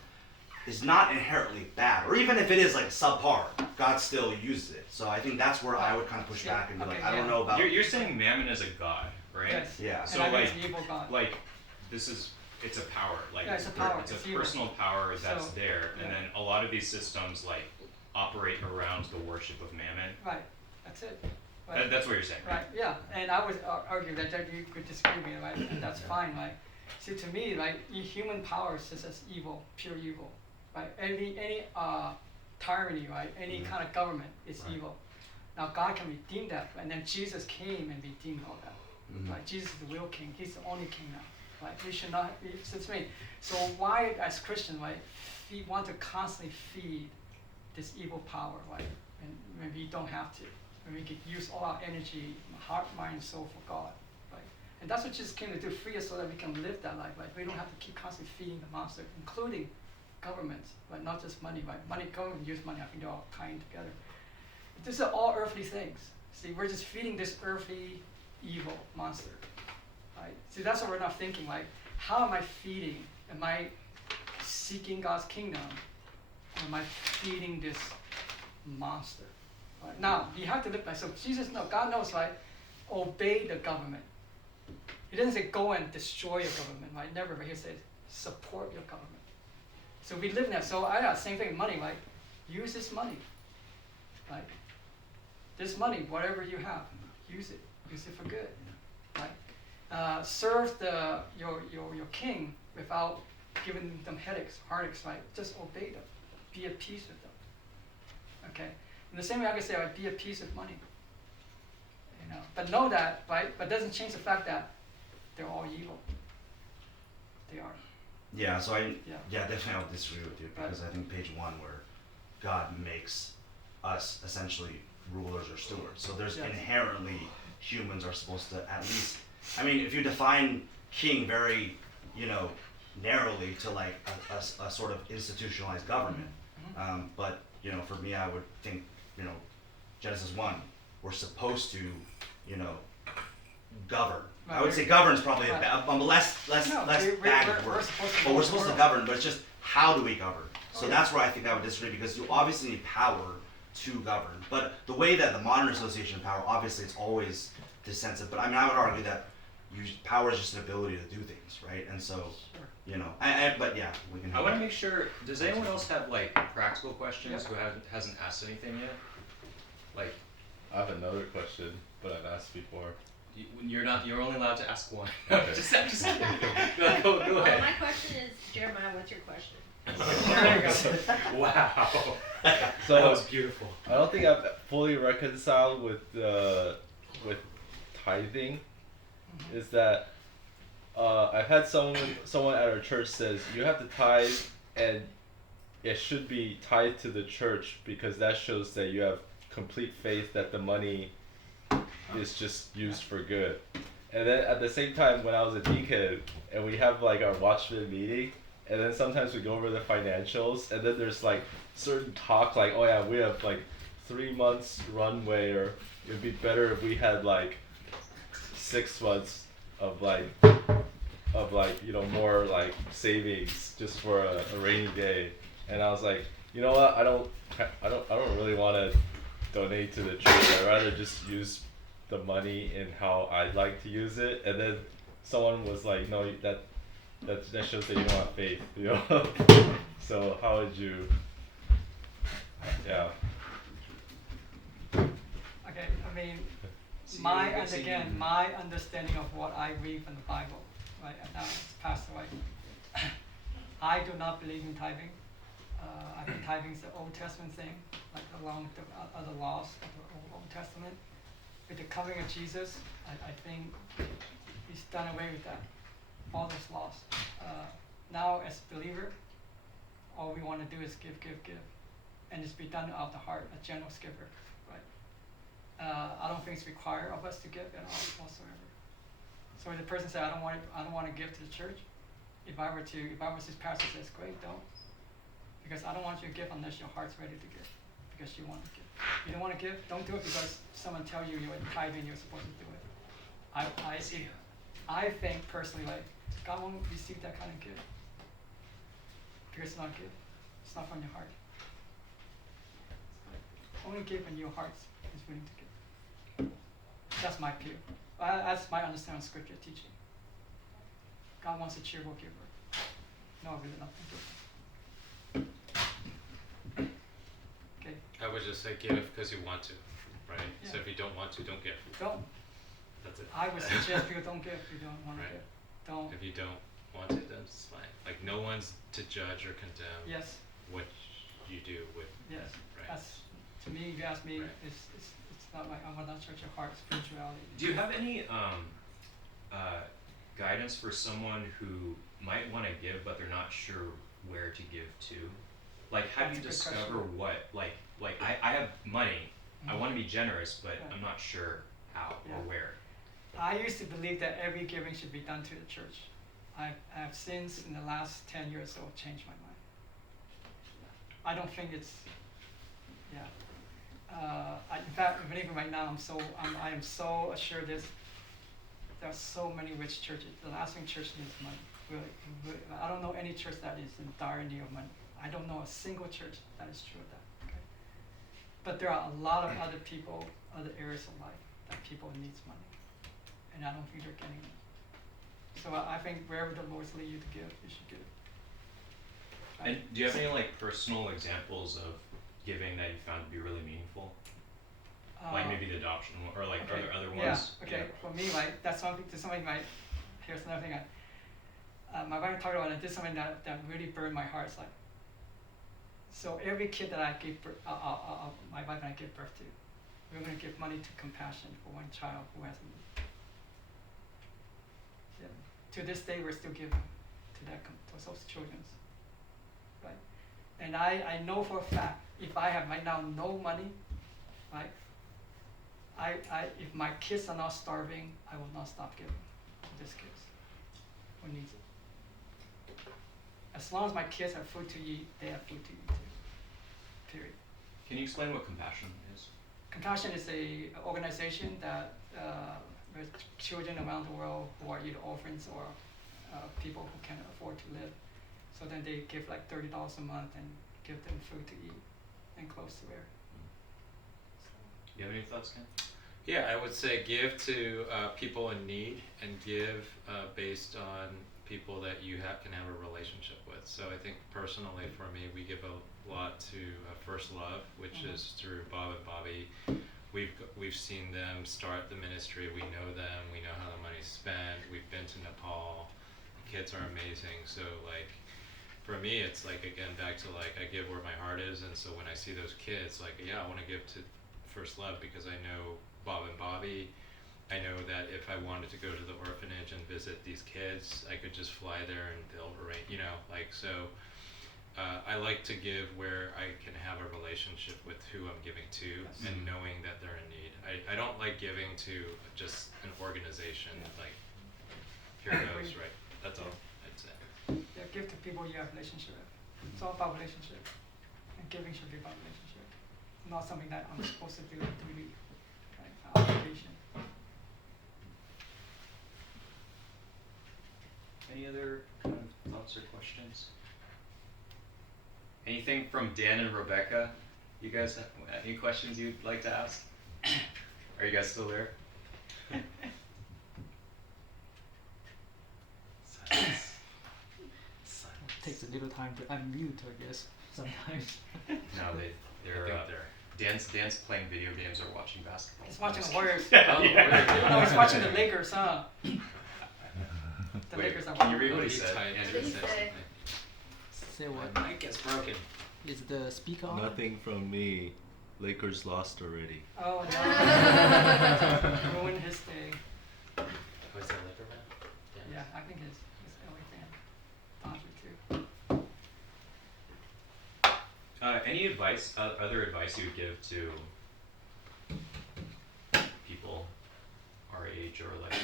is not inherently bad, or even if it is like subpar, God still uses it. So I think that's where I would kind of push Yeah, back and be like, okay, I don't yeah. know about. You're saying mammon is a god, right? Yes. Yeah. And So, I think like- it's an evil God. Like, this is, it's a power. Like, Yeah, it's a power, It's it's a evil. personal power that's So, there, and yeah. then a lot of these systems like operate around the worship of mammon. Right. That's it. Right. That's what you're saying, right? Right, yeah, and I would argue that you could disagree with me, right, and that's fine, right? See, to me, like, human power is just as evil, pure evil, right? Any tyranny, right, any kind of government is Right. evil. Now, God can redeem that, and then Jesus came and redeemed all that, Mhm. right? Jesus is the real king, he's the only king now, right? We should not, so to me, so why, as Christians, right, we want to constantly feed this evil power, right? And maybe we don't have to. And we can use all our energy, heart, mind, soul for God, right? And that's what Jesus came to do, free us so that we can live that life, right? We don't have to keep constantly feeding the monster, including governments, right? Not just money, right? Money, government use money, I think they're all tying together. These are all earthly things. See, we're just feeding this earthly evil monster, right? See, that's what we're not thinking, right? How am I feeding? Am I seeking God's kingdom? Or am I feeding this monster? Right? Now, you have to look back. So Jesus knows, God knows, right? Obey the government. He doesn't say go and destroy your government, right? Never, but he says support your government. So we live in that. So I got same thing with money, right? Use this money, right? This money, whatever you have, use it. Use it for good, right? Serve your king without giving them heartaches, right? Just obey them. Be at peace with them. Okay? In the same way I can say, right, be at peace with money. You know, but know that, right? But doesn't change the fact that they're all evil. They are. Yeah, so Yeah. definitely I would disagree with you, because I think page 1 where God makes us essentially rulers or stewards. So there's Yes. inherently humans are supposed to at least, I mean, if you define king very, you know, narrowly to like a sort of institutionalized government, Mhm. but you know, for me, I would think, you know, Genesis 1, we're supposed to, you know, govern. Right, I would say govern is probably right. a less No, bad we're word. supposed to But rule we're the supposed to world. govern, but it's just how do we govern? So Oh, yeah. that's where I think I would disagree, because you obviously need power to govern. But the way that the modern association of power, obviously it's always this sense of, but I mean, I would argue that power is just an ability to do things, right? And so, Sure. you know, but yeah, we can I want to make sure. Does anyone else have like practical questions Yeah. who hasn't asked anything yet? Like, I have another question, but I've asked before. You're only allowed to ask one. Okay. just go Well, ahead. my question is, Jeremiah, what's your question? There you go. Wow. So that was beautiful. I don't think I've fully reconciled with tithing. Is that I've had someone at our church says you have to tithe, and it should be tied to the church because that shows that you have complete faith that the money is just used for good. And then at the same time, when I was a deacon and we have like our watchman meeting, and then sometimes we go over the financials, and then there's like certain talk like, oh yeah, we have like 3 months runway, or it'd be better if we had like 6 months of like more like savings just for a rainy day. And I was like, you know what, I don't really want to donate to the church. I'd rather just use the money in how I'd like to use it. And then someone was like, no, that shows that you don't have faith, you know. So how would you? Yeah. Okay, I mean, my understanding of what I read from the Bible, right, and now it's passed away. I do not believe in tithing. I think tithing is the Old Testament thing, like along with the other laws of the Old Testament. With the coming of Jesus, I think he's done away with that, all those laws. Now, as a believer, all we want to do is give, and it's be done out of the heart, a generous giver, right? I don't think it's required of us to give at all whatsoever. So if the person said, I don't want to give to the church, if I was his pastor, says, great, don't. Because I don't want you to give unless your heart's ready to give, because you want to give. You don't want to give, don't do it because someone tells you you're tithing, you're supposed to do it. I think personally, like, God won't receive that kind of gift, because it's not good. It's not from your heart. Only give when your heart is willing to give. That's my view. That's my understanding of scripture teaching. God wants a cheerful giver. No, really nothing different. Okay. I would just say give because you want to, right? Yeah. So if you don't want to, don't give. Don't. That's it. I would suggest people don't give if you don't want to Right. give. Don't. If you don't want to, then it's fine. Like no one's to judge or condemn Yes. what you do with. Yes. Right. That's, to me, if you ask me, Right. it's not like I'm not church of heart spirituality. Do you have any guidance for someone who might want to give but they're not sure where to give to? Like, how do you That's a good discover question. what? Like I have money. I Mhm. want to be generous, but Right. I'm not sure how Yeah. or where. I used to believe that every giving should be done to the church. I have since, in the last 10 years or so, changed my mind. I don't think it's, yeah. In fact, even right now, I am so assured there are so many rich churches. The last thing church needs money, really. I don't know any church that is in dire need of money. I don't know a single church that is true of that. Okay? But there are a lot of other people, other areas of life that people needs money, and I don't think they're getting it. So I think wherever the Lord's lead you to give, you should give. And do you have any like personal examples of giving that you found to be really meaningful? Like maybe the adoption one, or like okay. are there other Yeah, ones? okay. For me, like that's something to somebody might. Here's another thing. My wife talked about. I did something that really burned my heart. It's like, so every kid that I give birth, my wife and I give birth to, we're going to give money to Compassion for one child who has a need. Yeah. To this day, we're still giving to those children. Right. And I know for a fact, if I have right now no money, right. If my kids are not starving, I will not stop giving to these kids who needs it. As long as my kids have food to eat, they have food to eat too. Period. Can you explain what Compassion is? Compassion is a organization that with children around the world who are either orphans or people who can't afford to live. So then they give like $30 a month and give them food to eat and clothes to wear. Do you have any thoughts, Ken? Yeah, I would say give to people in need, and give based on people that you can have a relationship with. So I think personally for me, we give a lot to First Love, which is through Bob and Bobby. we've seen them start the ministry. We know them. We know how the money's spent. We've been to Nepal. The kids are amazing. So like, for me, it's like, again, back to like, I give where my heart is. And so when I see those kids, like, yeah, I want to give to First Love because I know Bob and Bobby. I know that if I wanted to go to the orphanage and visit these kids, I could just fly there and they'll arrange, you know, like, so I like to give where I can have a relationship with who I'm giving to and knowing that they're in need. I don't like giving to just an organization, like, here goes, right? That's all I'd say. Yeah, give to people you have relationship with. It's all about relationship. And giving should be about relationship. Not something that I'm supposed to do a duty, right? Obligation. Any other kind of thoughts or questions? Anything from Dan and Rebecca? You guys have any questions you'd like to ask? Are you guys still there? Silence. Takes a little time to unmute, I guess, sometimes. No, they're I think Dan's playing video games or watching basketball. He's watching the Warriors. Yeah. No, he's watching the Lakers, huh? The Wait, Lakers are can you winning. read what he said? Andrew said something. Say what? My mic is broken. Is the speaker on? Nothing from me. Lakers lost already. Oh no. Ruined his day. Was that Liverman? Yeah, I think he's LA fan. Dodger too. Any advice, other advice you would give to people our age or like?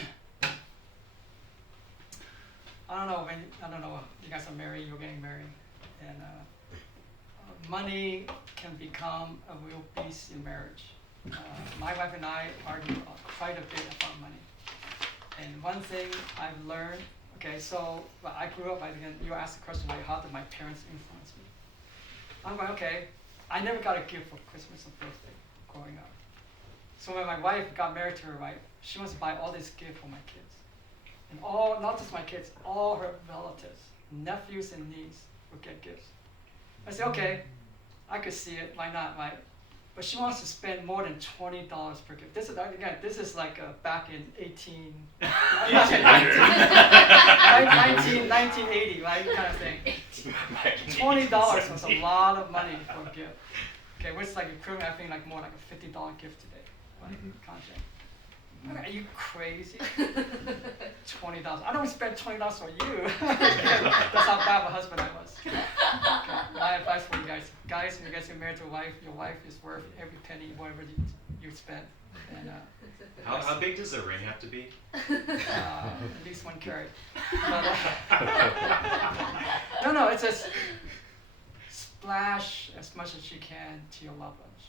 I don't know. You guys are married. You're getting married, and money can become a real beast in marriage. My wife and I argue quite a bit about money. And one thing I've learned, okay, so I grew up. Again, you asked the question like, how did my parents influence me? I'm like, okay, I never got a gift for Christmas or birthday growing up. So when my wife got married to her wife, she wants to buy all these gifts for my kids. And all, not just my kids, all her relatives, nephews and nieces would get gifts. I said, okay, I could see it, why not, right? But she wants to spend more than $20 per gift. This is, again, this is like back in 1980, right, kind of thing. $20 was a lot of money for a gift. Okay, which is like equivalent, I think, like more like a $50 gift today, right, kind of thing. Are you crazy? $20. I don't spend $20 for you. That's how bad of a husband I was. Okay. My advice for you guys. Guys, when you guys get married to a wife, your wife is worth every penny, whatever you spend. And, How big does the ring have to be? at least 1 carat. But, no, it's just splash as much as you can to your loved ones.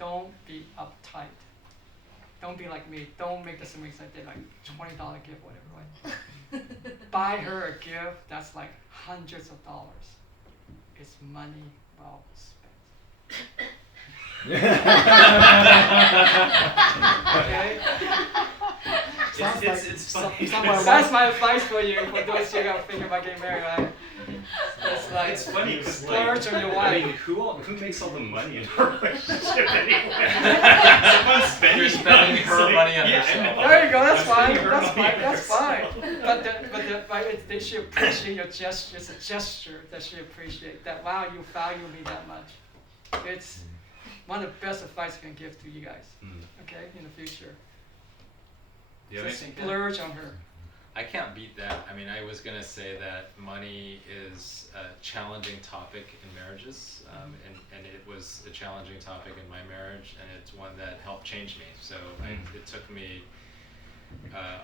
Don't be uptight. Don't be like me. Don't make the same mistake I did, like $20 gift, whatever, right? Buy her a gift that's like hundreds of dollars. It's money well spent. Okay? It's funny. That's my advice for you, for those who are thinking about getting married, right? It's like, It's funny because splurge on your I wife. mean, who makes all the money in a relationship anyway? Someone's spending. You're spending her Like, money on yeah, yourself. I know. There you go. That's I'm fine. spending her That's money fine. on That's myself. fine. But they should appreciate your gesture. It's a gesture that she appreciate. That wow, you value me that much. It's one of the best advice I can give to you guys. Okay, in the future. Do you have Just anything, Ken? splurge on her. I can't beat that. I mean, I was gonna say that money is a challenging topic in marriages, and it was a challenging topic in my marriage, and it's one that helped change me. So it took me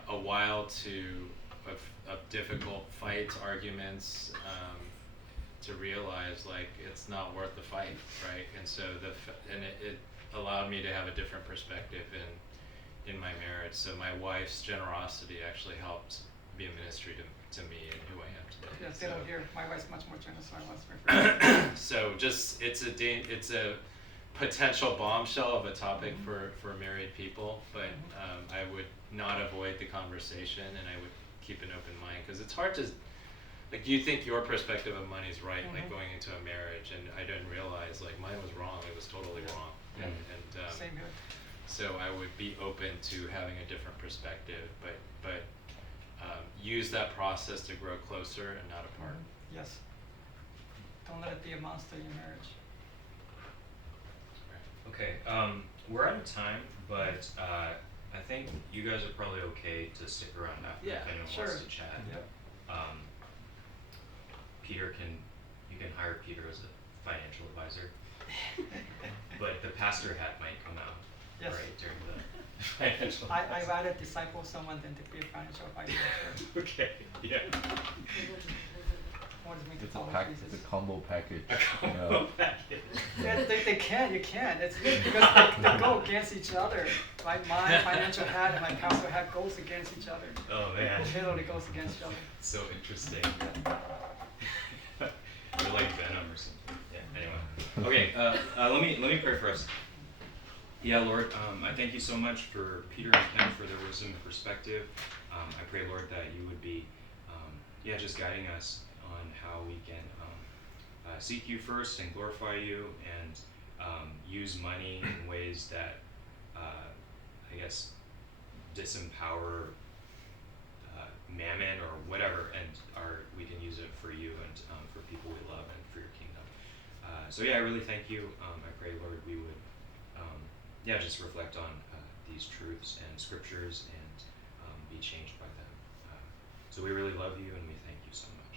a while of difficult fights, arguments, to realize like it's not worth the fight, right? And so it allowed me to have a different perspective in my marriage. So my wife's generosity actually helped be a ministry to me and who I am today. Yes, they So- don't hear. My wife's much more generous than I was before. So just it's a potential bombshell of a topic for married people, but I would not avoid the conversation, and I would keep an open mind, because it's hard to, like, you think your perspective of money is right, like going into a marriage, and I didn't realize like mine was wrong. It was totally wrong. And Same here. So I would be open to having a different perspective, but use that process to grow closer and not apart. Yes. Don't let it be a monster in your marriage. Okay, we're out of time, but I think you guys are probably okay to stick around after Yeah, if anyone sure. wants to chat. Yep. Peter you can hire Peter as a financial advisor, but the pastor hat might come out Yes. right during the financial. I rather disciple someone than to be a financial advisor. Okay, yeah. What does it make It's the a follow pack. Jesus? It's a combo package. A combo package. Yeah, they can't. You can't. It's because they go against each other. Like my financial hat and my pastor hat goes against each other. Oh man, Literally goes against each other. so interesting. They're like Venom or something. Yeah. Anyway. Okay. Let me pray for us. Yeah, Lord, I thank you so much for Peter and Kenn for their wisdom and perspective. I pray, Lord, that you would be, just guiding us on how we can seek you first and glorify you and use money in ways that, I guess, disempower mammon or whatever, and we can use it for you and for people we love and for your kingdom. I really thank you. I pray, Lord, we would just reflect on these truths and scriptures and be changed by them. So we really love you and we thank you so much.